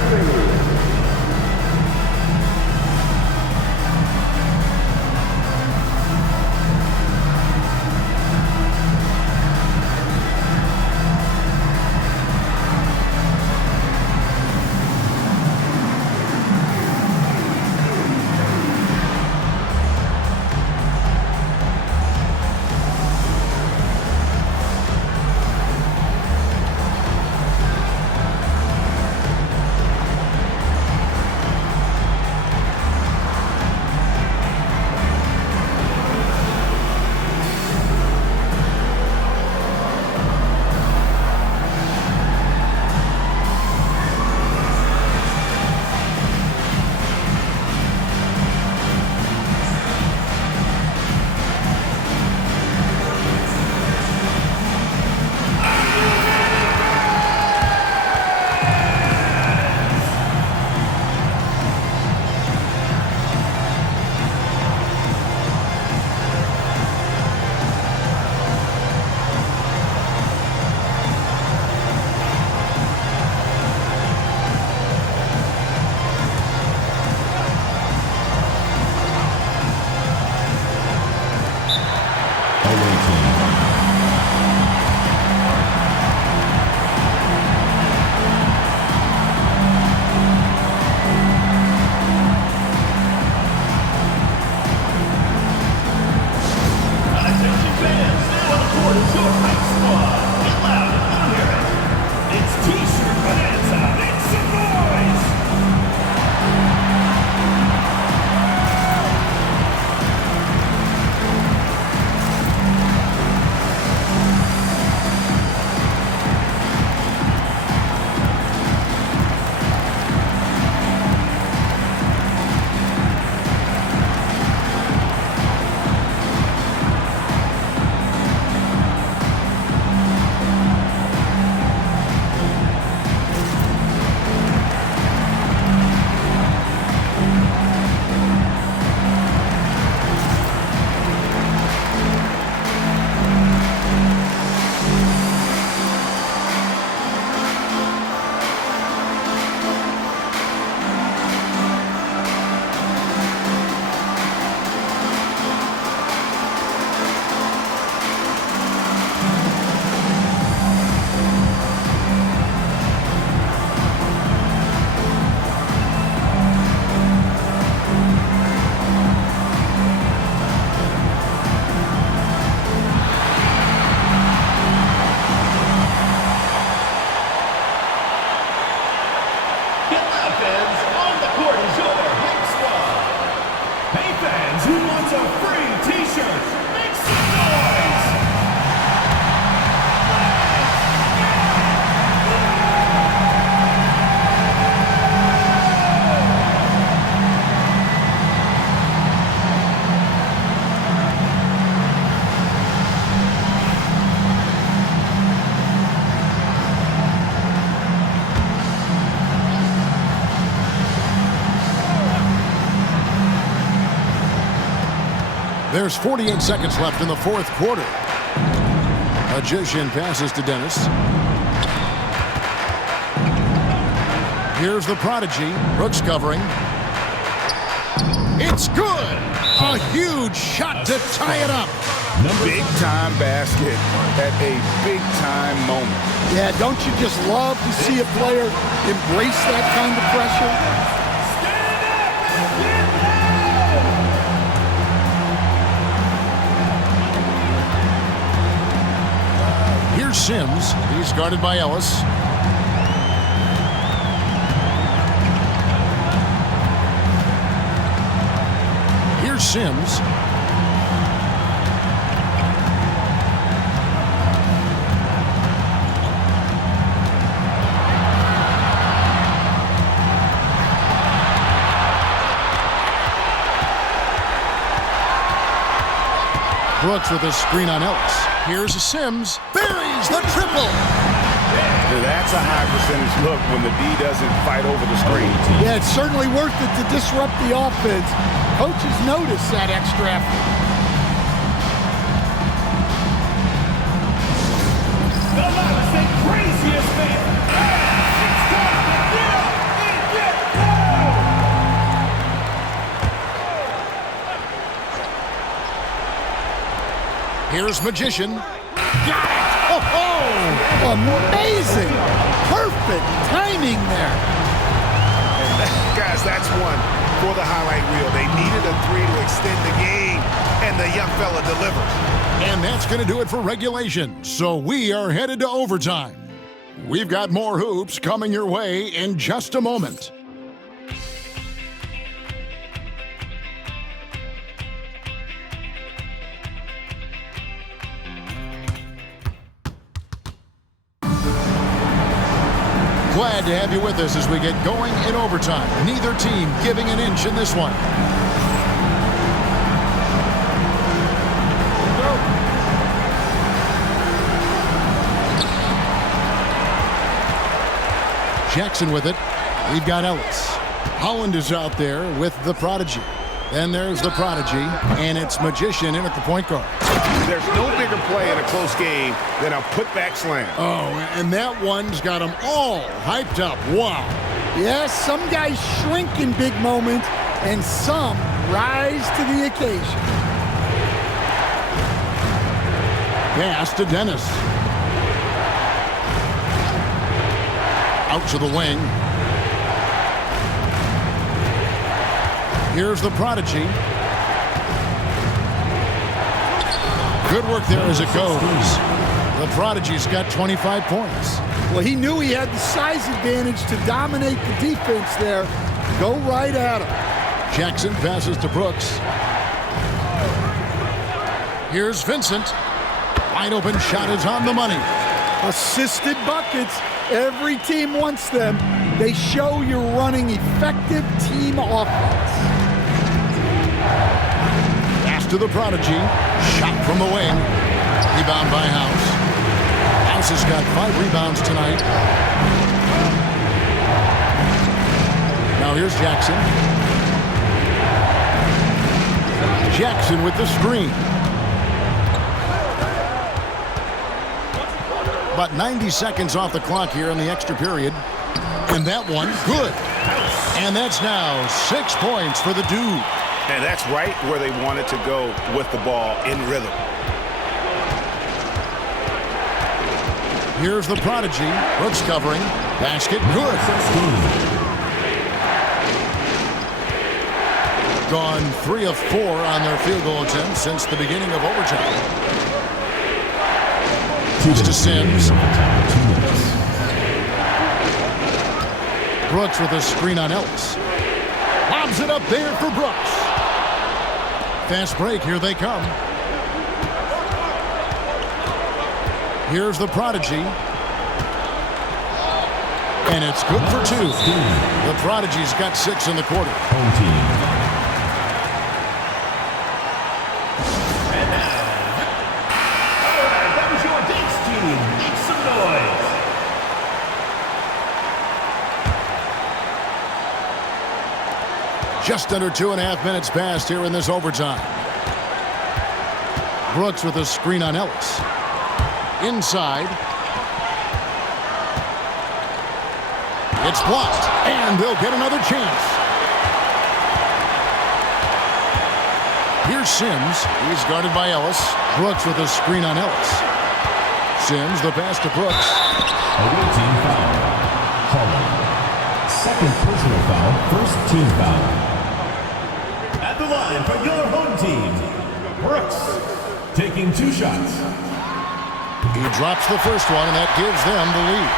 There's 48 seconds left in the fourth quarter. Magician passes to Dennis. Here's the prodigy. Brooks covering. It's good. A huge shot to tie it up. Big-time basket at a big-time moment. Yeah, don't you just love to see a player embrace that kind of pressure? Here's Sims. He's guarded by Ellis. Here's Sims. Brooks with a screen on Ellis. Here's Sims. Buries the triple. That's a high percentage look when the D doesn't fight over the screen. Yeah, it's certainly worth it to disrupt the offense. Coaches notice that extra effort. The loudest and craziest fan. It's time to get up and get down. Here's Magician. Got it! Oh! Amazing! Perfect timing there. And guys, that's one for the highlight reel. They needed a three to extend the game, and the young fella delivers. And that's going to do it for regulation. So we are headed to overtime. We've got more hoops coming your way in just a moment. Glad to have you with us as we get going in overtime. Neither team giving an inch in this one. Jackson with it. We've got Ellis. Holland is out there with the prodigy. Then there's the prodigy, and it's Magician in at the point guard. There's no bigger play in a close game than a putback slam. Oh, and that one's got them all hyped up. Wow. Yes, some guys shrink in big moments, and some rise to the occasion. Pass to Dennis. Out to the wing. Here's the prodigy. Good work there as it goes. The prodigy's got 25 points. Well, he knew he had the size advantage to dominate the defense there. Go right at him. Jackson passes to Brooks. Here's Vincent. Wide open shot is on the money. Assisted buckets. Every team wants them. They show you're running effective team offense. Pass to the prodigy. Shot from the wing. Rebound by House. House has got 5 rebounds tonight. Now here's Jackson. Jackson with the screen. About 90 seconds off the clock here in the extra period. And that one, good. And that's now 6 points for the dude. And that's right where they wanted to go with the ball, in rhythm. Here's the prodigy. Brooks covering. Basket, good. Gone 3 of 4 on their field goal attempts since the beginning of overtime. To Sims. Brooks with a screen on Ellis. Lobs it up there for Brooks. Fast break, here they come. Here's the prodigy. And it's good for 2. The prodigy's got 6 in the quarter. Home team. Just under 2.5 minutes passed here in this overtime. Brooks with a screen on Ellis. Inside. It's blocked, and they'll get another chance. Here's Sims. He's guarded by Ellis. Brooks with a screen on Ellis. Sims, the pass to Brooks. Away team foul. Harlan. Second personal foul, first team foul. At the line for your home team, Brooks. Taking 2 shots. He drops the first one, and that gives them the lead.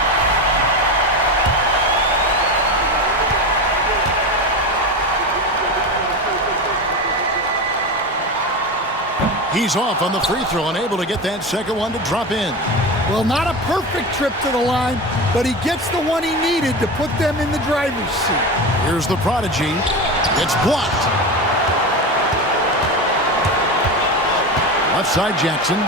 He's off on the free throw and able to get that second one to drop in. Well, not a perfect trip to the line, but he gets the one he needed to put them in the driver's seat. Here's the prodigy. It's blocked. Left side Jackson.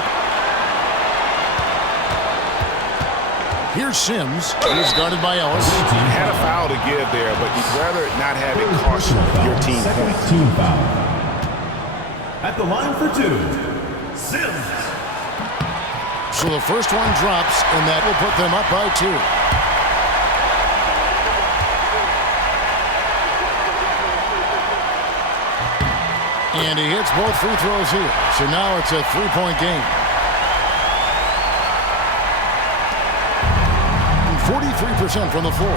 Here's Sims. He's guarded by Ellis. He had a foul to give there, but you'd rather not have it cost your team points. Team foul. At the line for 2, Sims. So the first one drops, and that will put them up by 2. And he hits both free throws here. So now it's a 3-point game. 43% from the floor.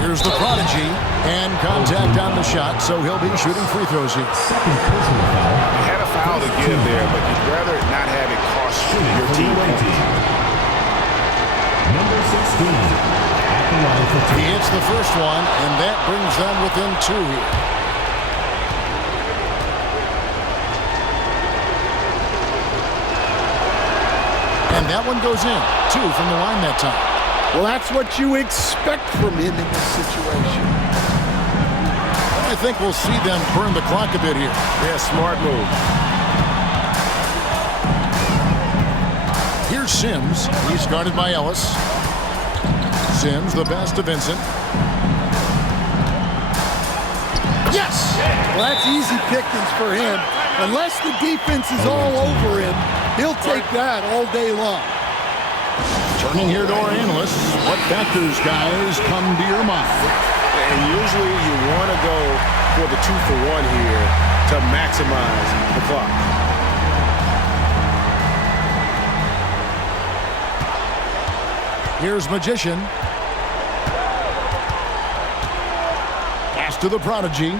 Here's the prodigy, and contact on the shot, so he'll be shooting free throws here. Second personal foul. You had a foul to give there, but you'd rather not have it cost your team points. Number 16. At the line for 2. He hits the first one, and that brings them within 2 here. And that one goes in. 2 from the line that time. Well, that's what you expect from him in this situation. I think we'll see them burn the clock a bit here. Yeah, smart move. Here's Sims. He's guarded by Ellis. Sims, the pass to Vincent. Yes! Well, that's easy pickings for him. Unless the defense is all over him, he'll take that all day long. Turning here to our analysts, what factors, guys, come to your mind? And usually you want to go for the 2-for-1 here to maximize the clock. Here's Magician. Pass to the prodigy.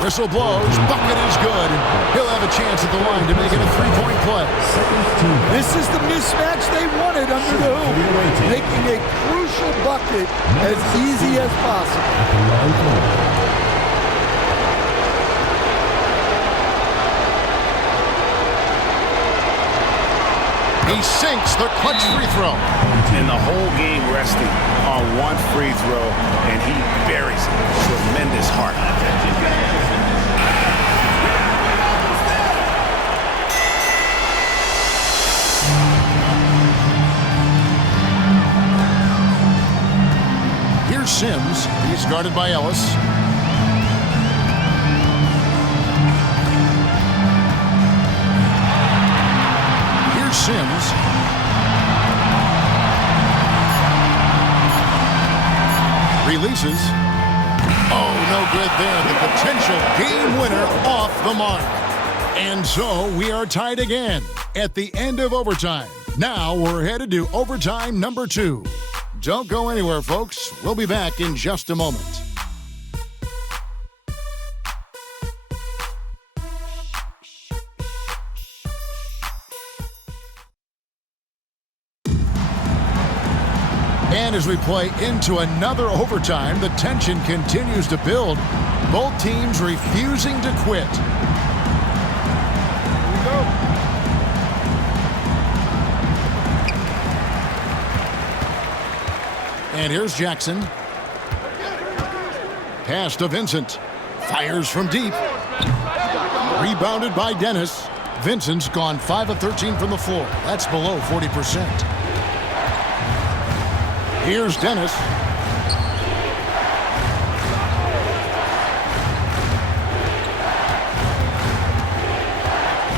Whistle blows. Bucket is good. He'll have a chance at the line to make it a 3-point play. This is the mismatch they wanted under the hoop, making a crucial bucket as easy as possible. He sinks the clutch free throw. And the whole game resting on one free throw, and he buries it. Tremendous heart. Here's Sims. He's guarded by Ellis. Here's Sims. Releases. Oh, no good there. The potential game winner off the mark. And so we are tied again at the end of overtime. Now we're headed to overtime number 2. Don't go anywhere, folks. We'll be back in just a moment. And as we play into another overtime, the tension continues to build. Both teams refusing to quit. Here we go. And here's Jackson. Pass to Vincent. Fires from deep. Rebounded by Dennis. Vincent's gone 5 of 13 from the floor. That's below 40%. Here's Dennis.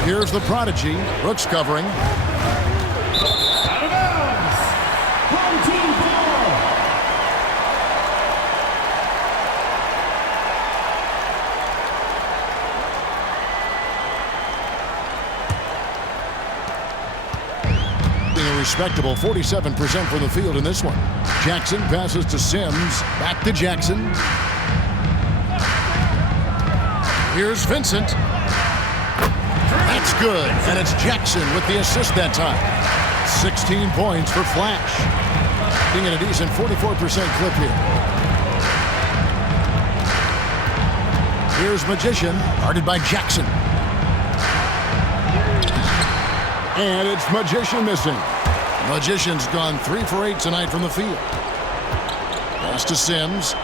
Here's the prodigy. Brooks covering. Out of bounds. Home team foul. A respectable 47% from the field in this one. Jackson passes to Sims. Back to Jackson. Here's Vincent. That's good. And it's Jackson with the assist that time. 16 points for Flash. Being at a decent 44% clip here. Here's Magician, guarded by Jackson. And it's Magician missing. Magician's gone 3 for 8 tonight from the field. Pass to Sims.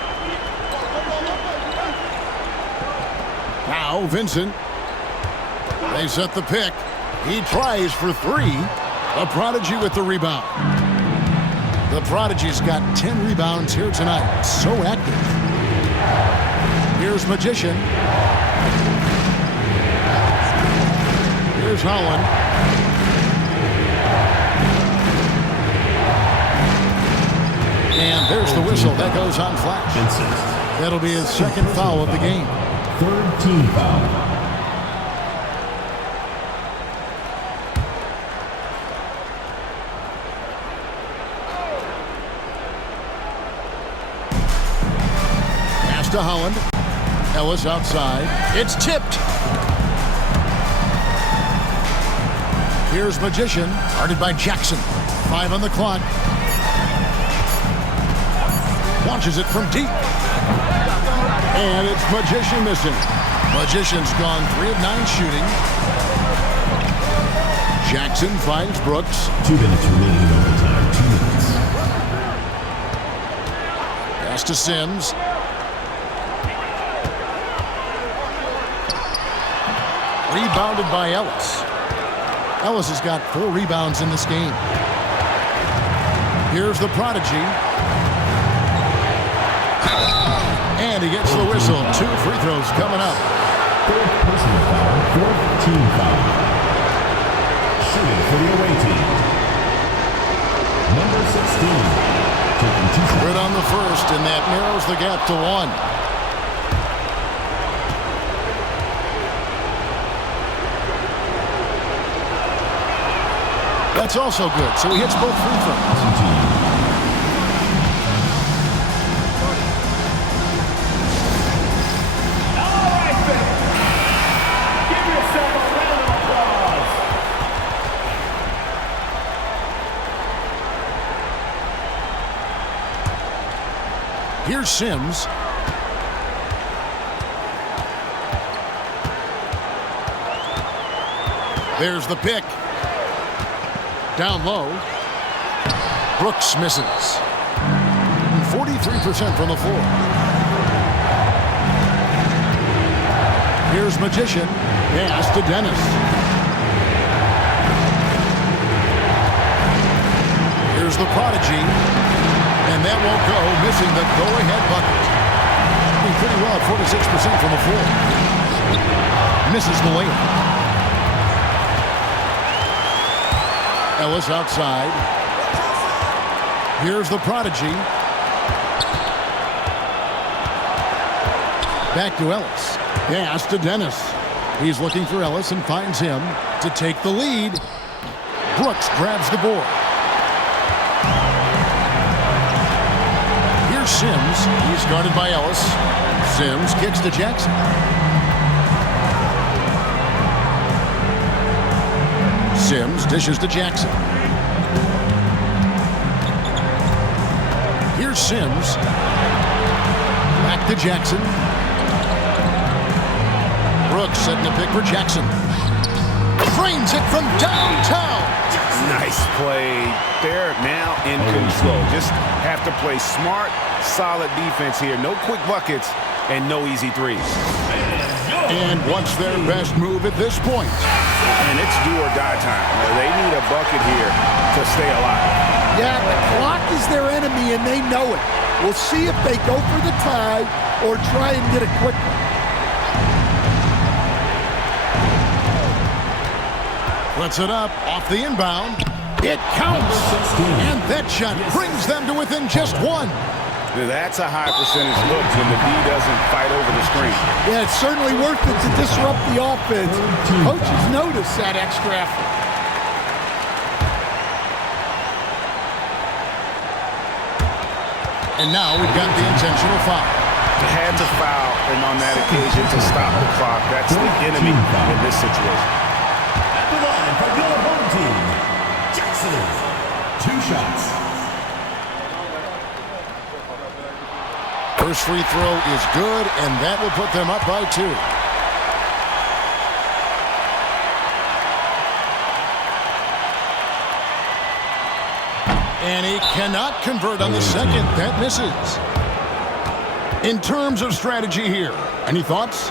Now Vincent. They set the pick. He tries for 3. The prodigy with the rebound. The prodigy's got 10 rebounds here tonight. So active. Here's Magician. Here's Holland. And there's the whistle. That goes on Flash. That'll be his second foul of the game. Third team foul. Pass to Holland. Ellis outside. It's tipped. Here's Magician, guarded by Jackson. 5 on the clock. Launches it from deep. And it's Magician missing. Magician's gone 3 of 9 shooting. Jackson finds Brooks. 2 minutes remaining in overtime. 2 minutes. Pass to Sims. Rebounded by Ellis. Ellis has got 4 rebounds in this game. Here's the prodigy. And he gets the whistle. 2 free throws coming up. 4th personal foul. 4th team foul. Shooting for the away team. Number 16. Taking 2 shots. Good on the first, and that narrows the gap to 1. That's also good, so he hits both free throws. Here's Sims. There's the pick. Down low. Brooks misses. 43% from the floor. Here's Magician. Pass to Dennis. Here's the prodigy. And that won't go, missing the go-ahead bucket. Doing pretty well at 46% from the floor. Misses the layup. Ellis outside. Here's the prodigy. Back to Ellis. Pass to Dennis. He's looking for Ellis and finds him to take the lead. Brooks grabs the board. Here's Sims. He's guarded by Ellis. Sims kicks to Jackson. Sims dishes to Jackson. Here's Sims. Back to Jackson. Brooks setting the pick for Jackson. Frames it from downtown. Nice play. They're now in control. Just have to play smart, solid defense here. No quick buckets and no easy threes. And what's their best move at this point? And it's do or die time. They need a bucket here to stay alive. Yeah, the clock is their enemy, and they know it. We'll see if they go for the tie or try and get a quick one. Puts it up off the inbound. It counts. And that shot brings them to within just one. That's a high percentage look when the D doesn't fight over the screen. Yeah, it's certainly worth it to disrupt the offense. Coaches notice that extra effort. And now we've got the intentional foul. Had to foul, and on that occasion to stop the clock. That's the enemy in this situation. At the line for your home team, Jackson. 2 shots. First free throw is good, and that will put them up by 2. And he cannot convert on the second. That misses. In terms of strategy here, any thoughts?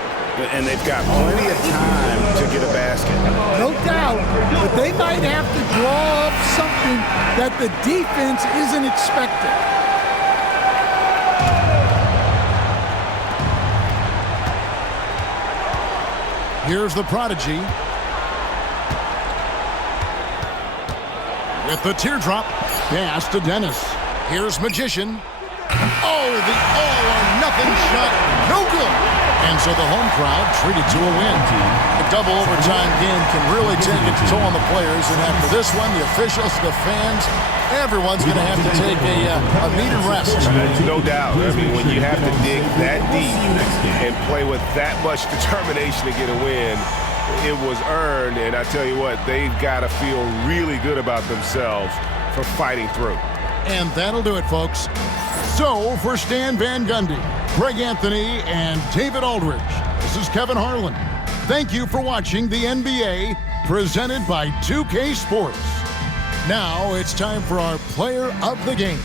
And they've got plenty of time to get a basket. No doubt, but they might have to draw up something that the defense isn't expecting. Here's the prodigy. With the teardrop, pass to Dennis. Here's Magician. Oh, the all-or-nothing shot. No good. And so the home crowd treated to a win. The double overtime game can really take its toll on the players. And after this one, the officials, the fans, everyone's going to have to take a needed rest. No doubt. I mean, when you have to dig that deep and play with that much determination to get a win, it was earned. And I tell you what, they've got to feel really good about themselves for fighting through. And that'll do it, folks. So, for Stan Van Gundy, Greg Anthony, and David Aldridge, this is Kevin Harlan. Thank you for watching the NBA, presented by 2K Sports. Now it's time for our Player of the Game.